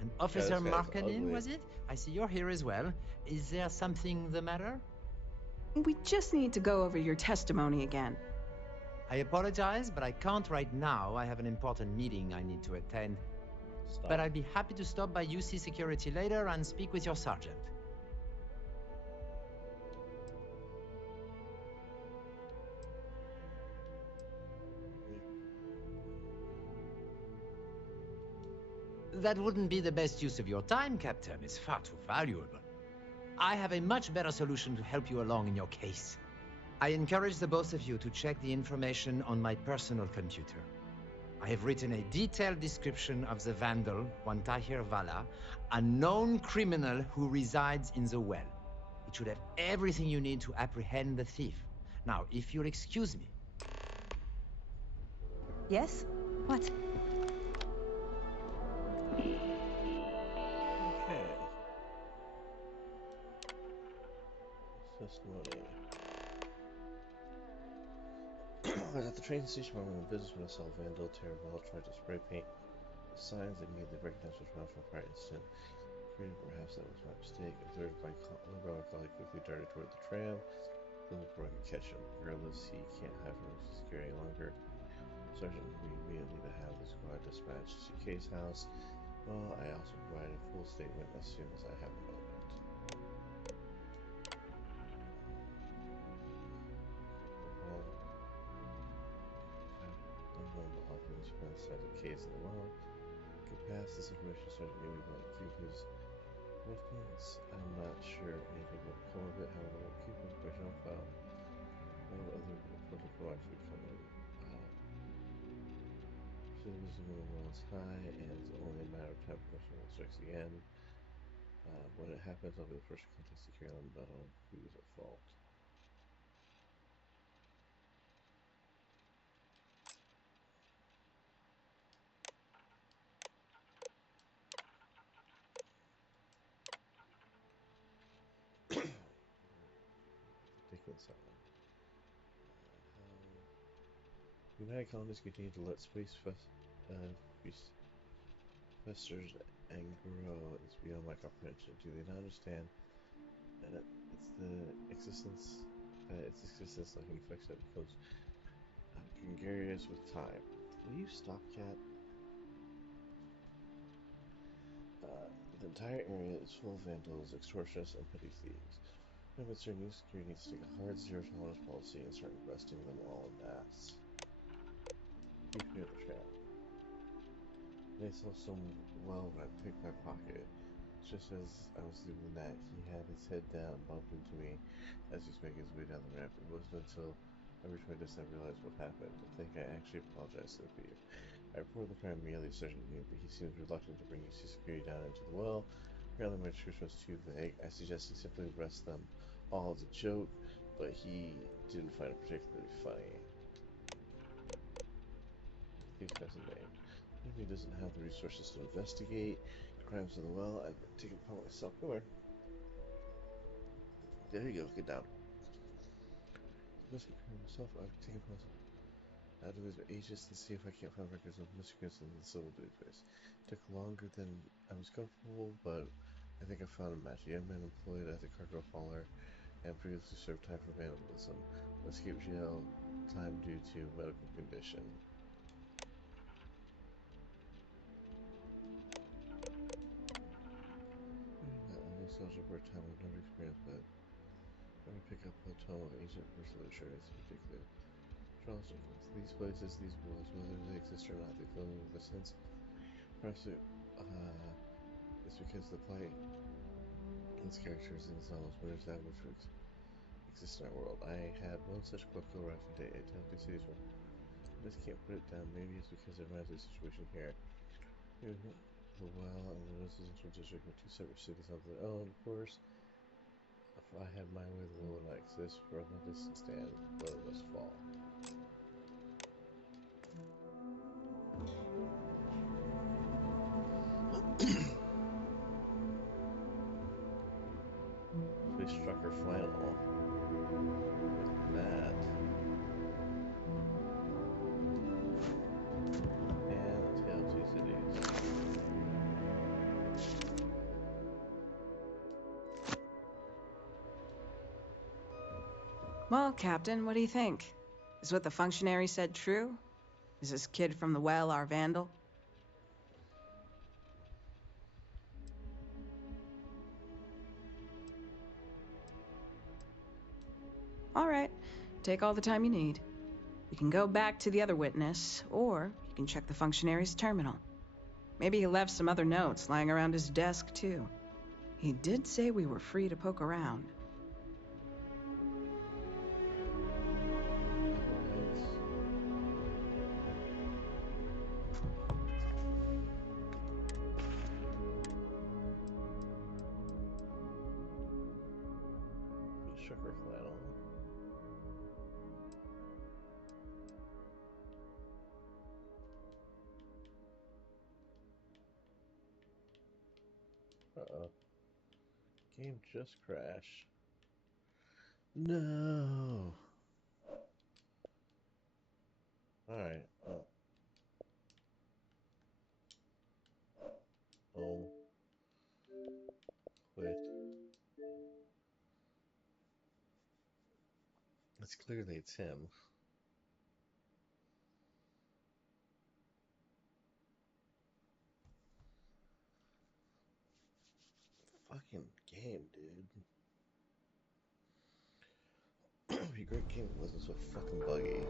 And Officer this guy's Markkanen, ugly. was it? I see you're here as well. Is there something the matter? We just need to go over your testimony again. I apologize, but I can't right now. I have an important meeting I need to attend. Stop. But I'd be happy to stop by UC Security later and speak with your sergeant. That wouldn't be the best use of your time, Captain. It's far too valuable. I have a much better solution to help you along in your case. I encourage the both of you to check the information on my personal computer. I have written a detailed description of the vandal, one Tahir Vala, a known criminal who resides in the well. It should have everything you need to apprehend the thief. Now, if you'll excuse me. Yes? What? Okay. Testimony. I was at the train station when I went in business when I saw Vandal Terraville tried to spray paint the signs that immediately recognized was around from a prior incident. Created perhaps that was my mistake. Observed by my colleague quickly darted toward the tram, then before I could catch him. Regardless, he can't hide from security any longer. Sergeant agreed immediately to have the squad dispatched to Case House. Well, I also provided a full statement as soon as I have a moment. Unknown occupants from inside the case in the well. Get past this information, Sergeant knew he might keep his reference. I'm not sure anything will come of it, however, we'll keep information on file. No other protocol actually come in. Citizen runs high, and it's only a matter of time before someone strikes again. When it happens, I'll be the first to contact security on metal who's at fault. Dickens Island. United Colonies continue to let space fester and grow. It's beyond my comprehension. Do they not understand that its existence like an infection that becomes gregarious with time? Will you stop, cat? The entire area is full of vandals, extortionists, and petty thieves. I'm concerned new security needs to take a hard zero-tolerance policy and start arresting them all en masse. Keep near the trap. They saw some well when I picked my pocket. Just as I was leaving that, he had his head down, bumped into me as he was making his way down the ramp. It wasn't until I reached my desk I realized what happened. I think I actually apologized to the thief. I reported the crime immediately to Sergeant New, but he seems reluctant to bring UC security down into the well. Apparently my description was too vague. I suggested simply arrest them all as a joke, but he didn't find it particularly funny. The thief has a name. Maybe he doesn't have the resources to investigate crimes in the well. I've taken upon myself. Come here. There you go. Get down. Investigate crime myself. I've taken upon myself. Out of his ages to see if I can't find records of miscreants in the civil database. It took longer than I was comfortable, but I think I found a match. A young man employed as a cargo hauler and previously served time for vandalism. Escaped jail time due to medical condition. Nostalgia for a time I've never experienced, but never pick up a tome of ancient first literature. It's ridiculous. Charles Dickens. These places, these worlds, whether they exist or not, they fill me with a sense. Perhaps it's because the plight its characters in these novels mirrors that which exists in our world. I had one such book go around today. A tale of two cities where I just can't put it down. Maybe it's because it reminds me of the situation here. Maybe the well and the residential district are two separate cities of their own, of course. If I had my way, the world would not exist. For a distant stand, though it must fall. Fish trucker flannel. With that. And a tale of two cities. Well, Captain, what do you think? Is what the functionary said true? Is this kid from the well our vandal? All right, take all the time you need. You can go back to the other witness, or you can check the functionary's terminal. Maybe he left some other notes lying around his desk, too. He did say we were free to poke around. Trucker flannel. Uh-oh. Game just crashed. No. Alright. Oh. Quit. It's clearly it's him. Fucking game, dude. It'd be a great game if it wasn't so fucking buggy.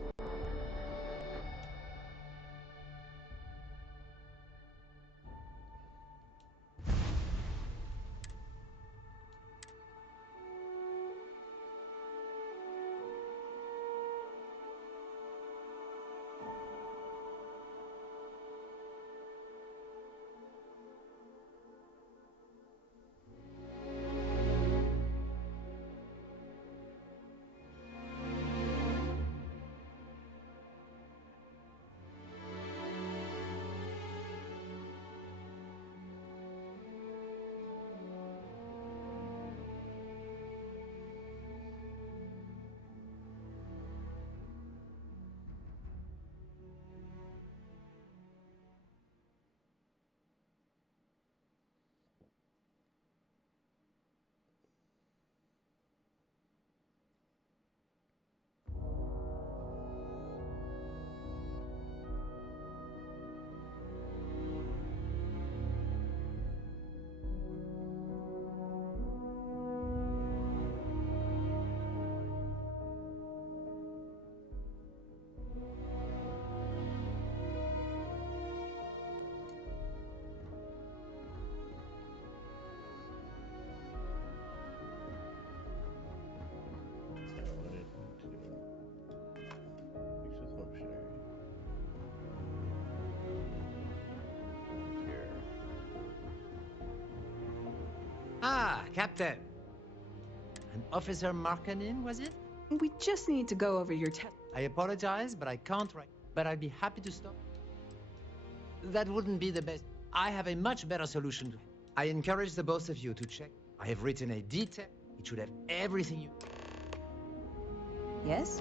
Ah, Captain. An Officer Markkanen, was it? We just need to go over your test. I apologize, but I can't write. But I'd be happy to stop. That wouldn't be the best. I have a much better solution. I encourage the both of you to check. I have written a detail. It should have everything you... Yes?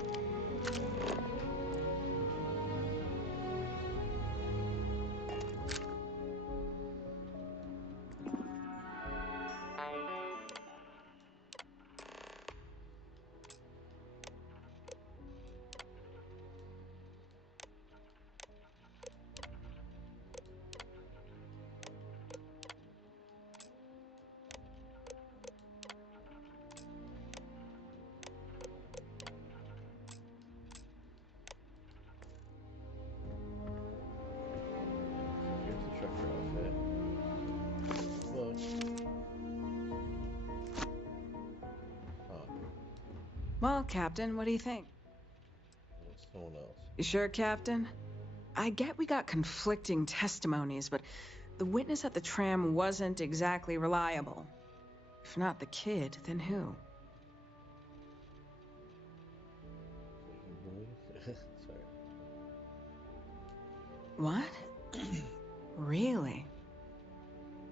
Well, Captain, what do you think? Someone else. You sure, Captain? I get we got conflicting testimonies, but the witness at the tram wasn't exactly reliable. If not the kid, then who? Sorry. What? Really?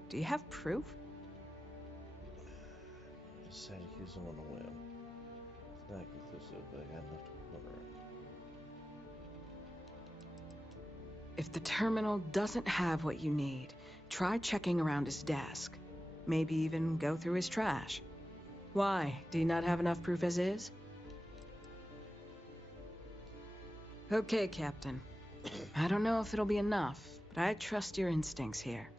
Do you have proof? Just said accuse him on a whim. It's not conclusive, but I got enough to cover it. If the terminal doesn't have what you need, try checking around his desk. Maybe even go through his trash. Why? Do you not have enough proof as is? Okay, Captain. I don't know if it'll be enough, but I trust your instincts here.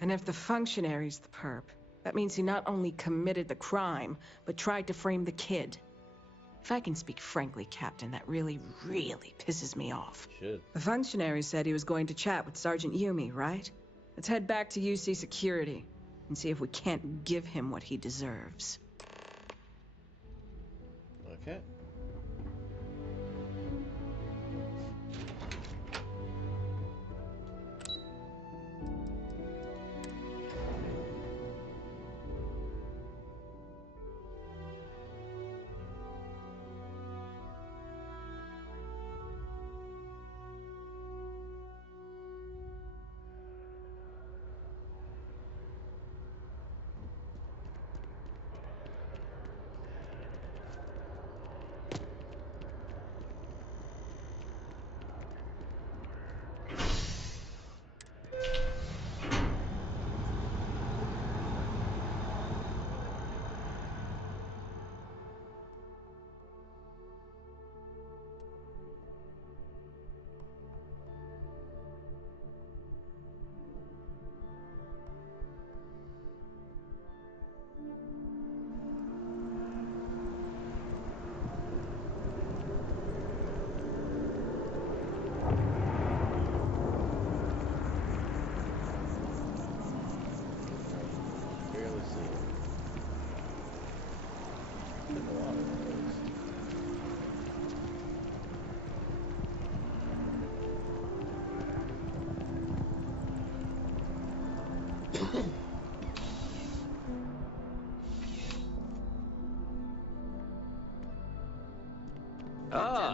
And if the functionary's the perp, that means he not only committed the crime, but tried to frame the kid. If I can speak frankly, Captain, that really pisses me off. Should. The functionary said he was going to chat with Sergeant Yumi, right? Let's head back to UC Security and see if we can't give him what he deserves. Okay.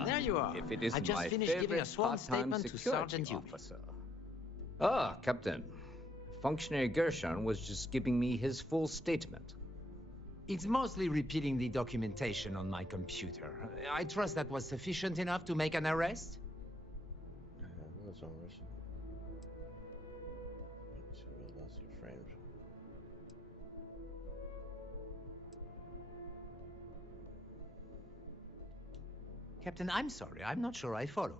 There you are. If it isn't I just my finished giving a favorite sworn part-time statement to security Sergeant Yumi. officer. Ah, Captain. Functionary Gershon was just giving me his full statement. It's mostly repeating the documentation on my computer. I trust that was sufficient enough to make an arrest? That's all right. That's your framed. Captain, I'm sorry. I'm not sure I follow.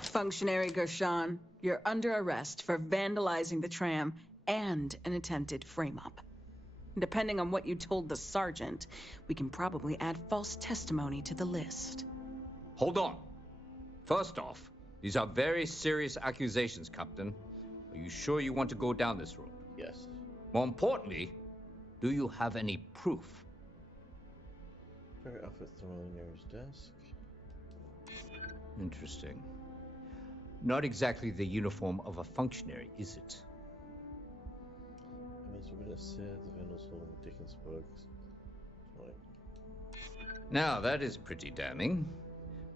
Functionary Gershon, you're under arrest for vandalizing the tram and an attempted frame-up. Depending on what you told the sergeant, we can probably add false testimony to the list. Hold on. First off, these are very serious accusations, Captain. Are you sure you want to go down this road? Yes. More importantly, do you have any proof? Very outfit thrown near his desk. Interesting. Not exactly the uniform of a functionary, is it? As a witness said, the vandals holding Dickens books. Now, that is pretty damning.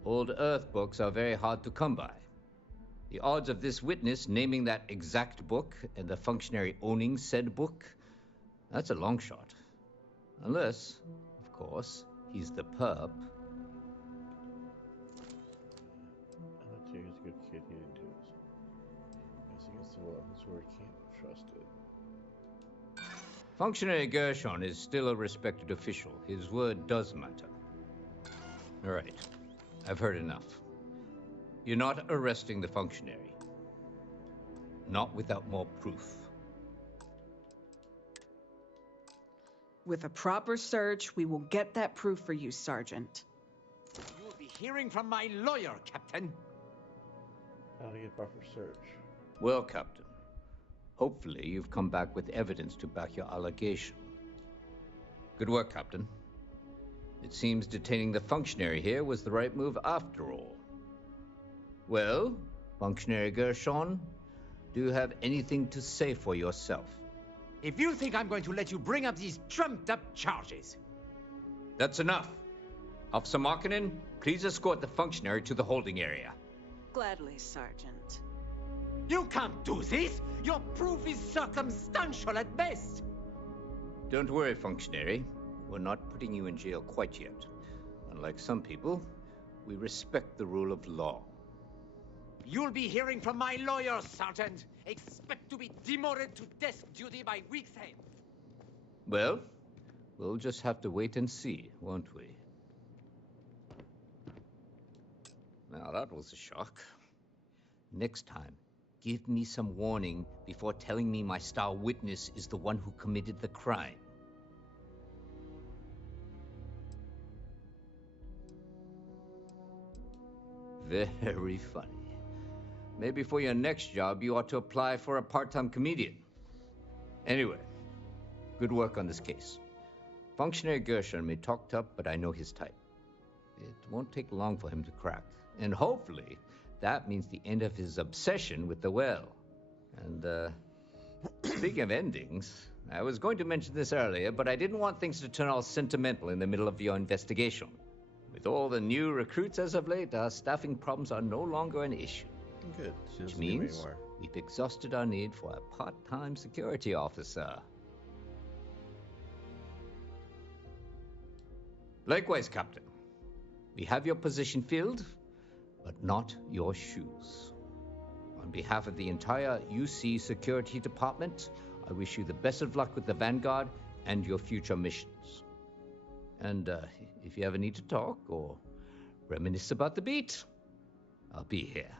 Old Earth books are very hard to come by. The odds of this witness naming that exact book and the functionary owning said book, that's a long shot. Unless, of course, he's the perp. He's a good kid, he didn't do it. As against the law, his word can't be trusted. Functionary Gershon is still a respected official. His word does matter. All right. I've heard enough. You're not arresting the functionary. Not without more proof. With a proper search, we will get that proof for you, Sergeant. You will be hearing from my lawyer, Captain. How to get proper search? Well, Captain. Hopefully you've come back with evidence to back your allegation. Good work, Captain. It seems detaining the functionary here was the right move after all. Well, Functionary Gershon, do you have anything to say for yourself? If you think I'm going to let you bring up these trumped-up charges... That's enough. Officer Markkinen, please escort the functionary to the holding area. Gladly, Sergeant. You can't do this! Your proof is circumstantial at best! Don't worry, functionary. We're not putting you in jail quite yet. Unlike some people, we respect the rule of law. You'll be hearing from my lawyer, Sergeant. Expect to be demoted to desk duty by week's end. Well, we'll just have to wait and see, won't we? Now, that was a shock. Next time, give me some warning before telling me my star witness is the one who committed the crime. Very funny. Maybe for your next job, you ought to apply for a part-time comedian. Anyway, good work on this case. Functionary Gershon may talk tough, but I know his type. It won't take long for him to crack. And hopefully, that means the end of his obsession with the well. And, speaking of endings, I was going to mention this earlier, but I didn't want things to turn all sentimental in the middle of your investigation. With all the new recruits as of late, our staffing problems are no longer an issue. Good. Which means we've exhausted our need for a part-time security officer. Likewise, Captain. We have your position filled, but not your shoes. On behalf of the entire UC Security Department, I wish you the best of luck with the Vanguard and your future missions. And if you ever need to talk or reminisce about the beat, I'll be here.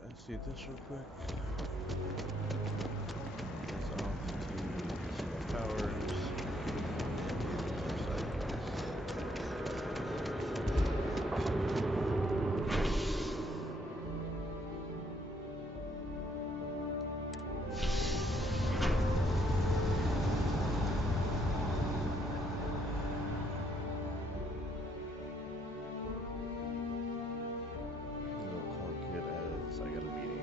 Let's see this real quick. It's off to some powers. Side quest. I got a meeting.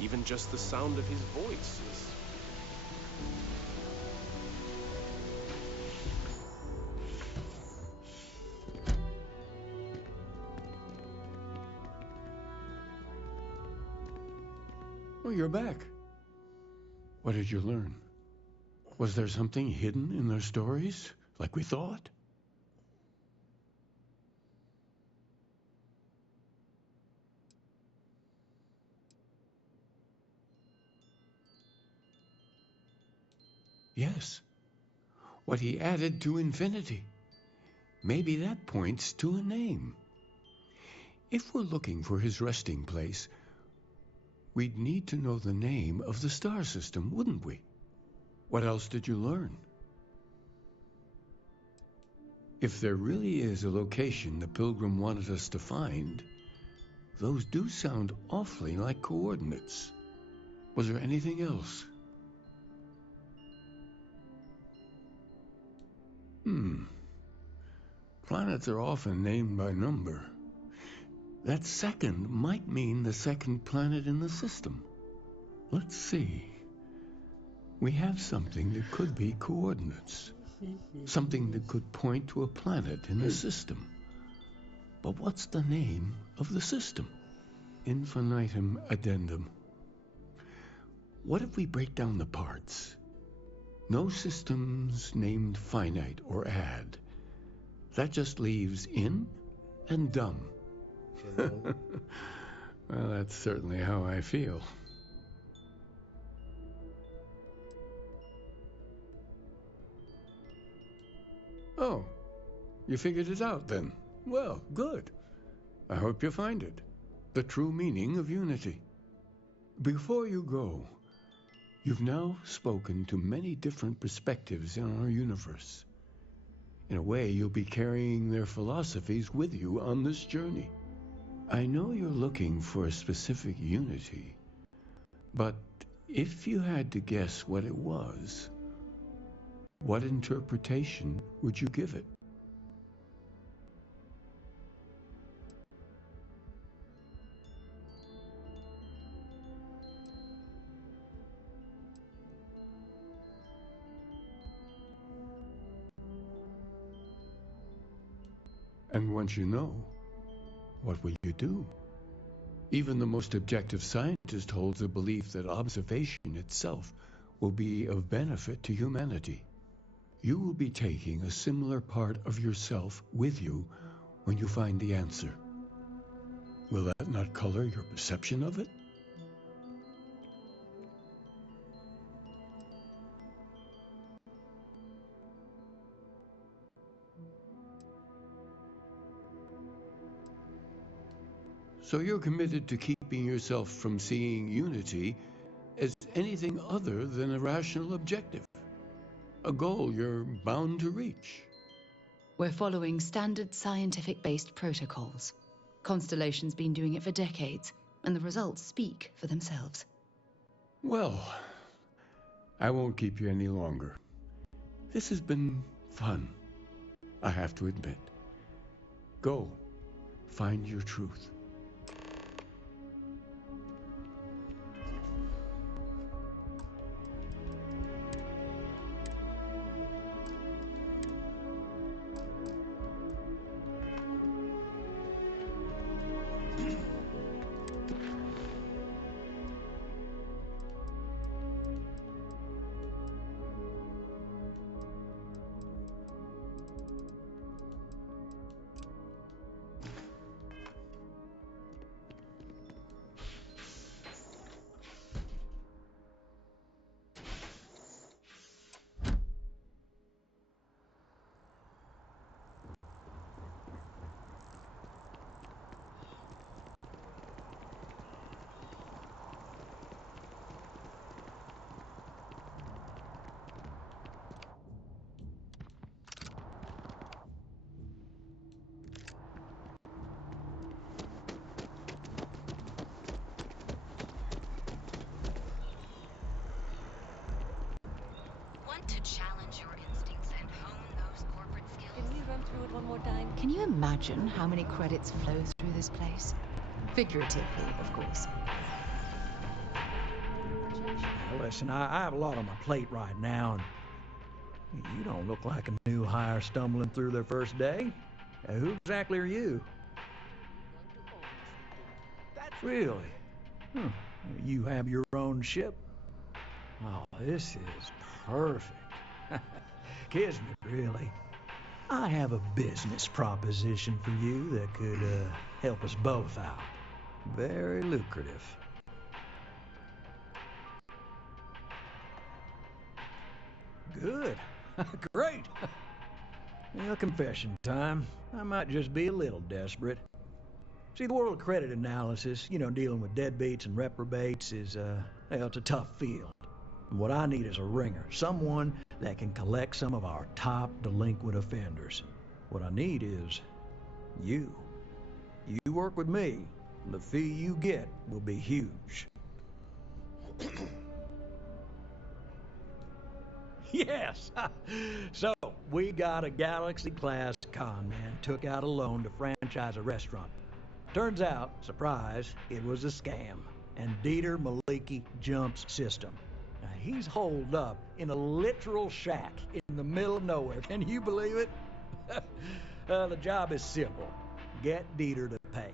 Even just the sound of his voice is... Oh, you're back. What did you learn? Was there something hidden in their stories, like we thought? Yes. What he added to infinity. Maybe that points to a name. If we're looking for his resting place, we'd need to know the name of the star system, wouldn't we? What else did you learn? If there really is a location the Pilgrim wanted us to find, those do sound awfully like coordinates. Was there anything else? Planets are often named by number. That second might mean the second planet in the system. Let's see. We have something that could be coordinates. Something that could point to a planet in the system. But what's the name of the system? Infinitum addendum. What if we break down the parts? No systems named finite or add. That just leaves in and dumb. Well, that's certainly how I feel. Oh, you figured it out then? Well, good. I hope you find it. The true meaning of unity. Before you go, you've now spoken to many different perspectives in our universe. In a way, you'll be carrying their philosophies with you on this journey. I know you're looking for a specific unity, but if you had to guess what it was, what interpretation would you give it? And once you know, what will you do? Even the most objective scientist holds the belief that observation itself will be of benefit to humanity. You will be taking a similar part of yourself with you when you find the answer. Will that not color your perception of it? So you're committed to keeping yourself from seeing unity as anything other than a rational objective, a goal you're bound to reach. We're following standard scientific-based protocols. Constellation's been doing it for decades, and the results speak for themselves. Well, I won't keep you any longer. This has been fun, I have to admit. Go, find your truth. To challenge your instincts and hone those corporate skills. Can we run through it one more time? Can you imagine how many credits flow through this place? Figuratively, of course. Now listen, I have a lot on my plate right now, and you don't look like a new hire stumbling through their first day. Who exactly are you? Really? You have your own ship? Oh, this is perfect. Kismet, really. I have a business proposition for you that could help us both out. Very lucrative. Good. Great. Well, confession time. I might just be a little desperate. See, the world of credit analysis, dealing with deadbeats and reprobates is, it's a tough field. And what I need is a ringer, someone that can collect some of our top delinquent offenders. What I need is you. You work with me, and the fee you get will be huge. Yes. So, We got a Galaxy-class con man took out a loan to franchise a restaurant. Turns out, surprise, it was a scam. And Dieter Maliki jumps system. Now, he's holed up in a literal shack in the middle of nowhere. Can you believe it? The job is simple. Get Dieter to pay.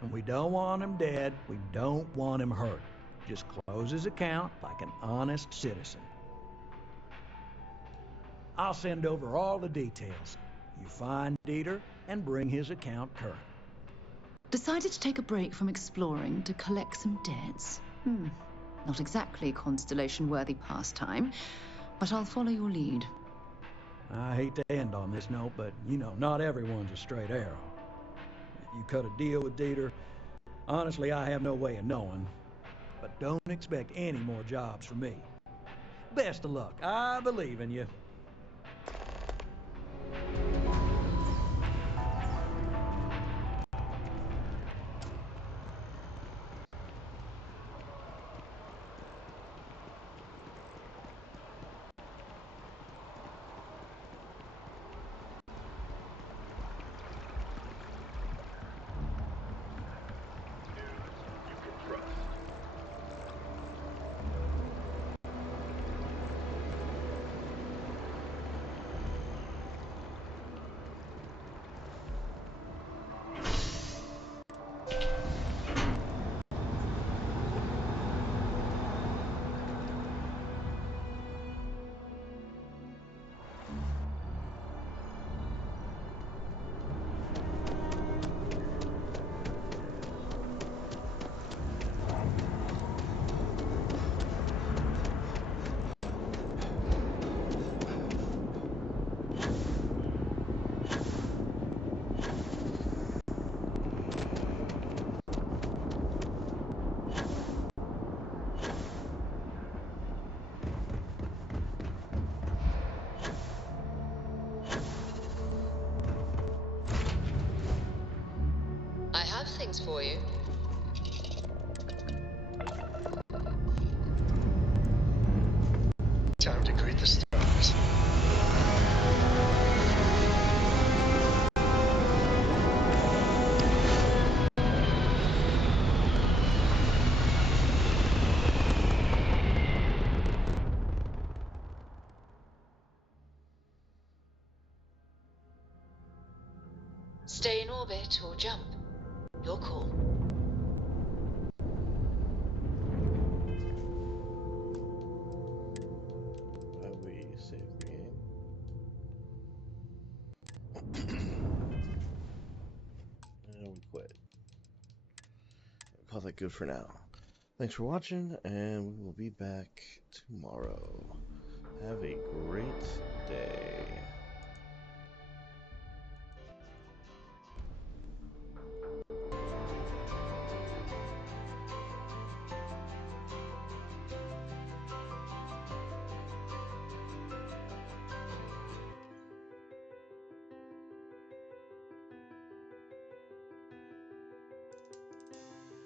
And we don't want him dead. We don't want him hurt. Just close his account like an honest citizen. I'll send over all the details. You find Dieter and bring his account current. Decided to take a break from exploring to collect some debts? Not exactly a Constellation-worthy pastime, but I'll follow your lead. I hate to end on this note, but, you know, not everyone's a straight arrow. If you cut a deal with Dieter, honestly, I have no way of knowing. But don't expect any more jobs from me. Best of luck. I believe in you. I have things for you. Time to greet the stars. Stay in orbit or jump. Your call. We save the game. And we quit. I'll call that good for now. Thanks for watching, and we will be back tomorrow. Have a great day.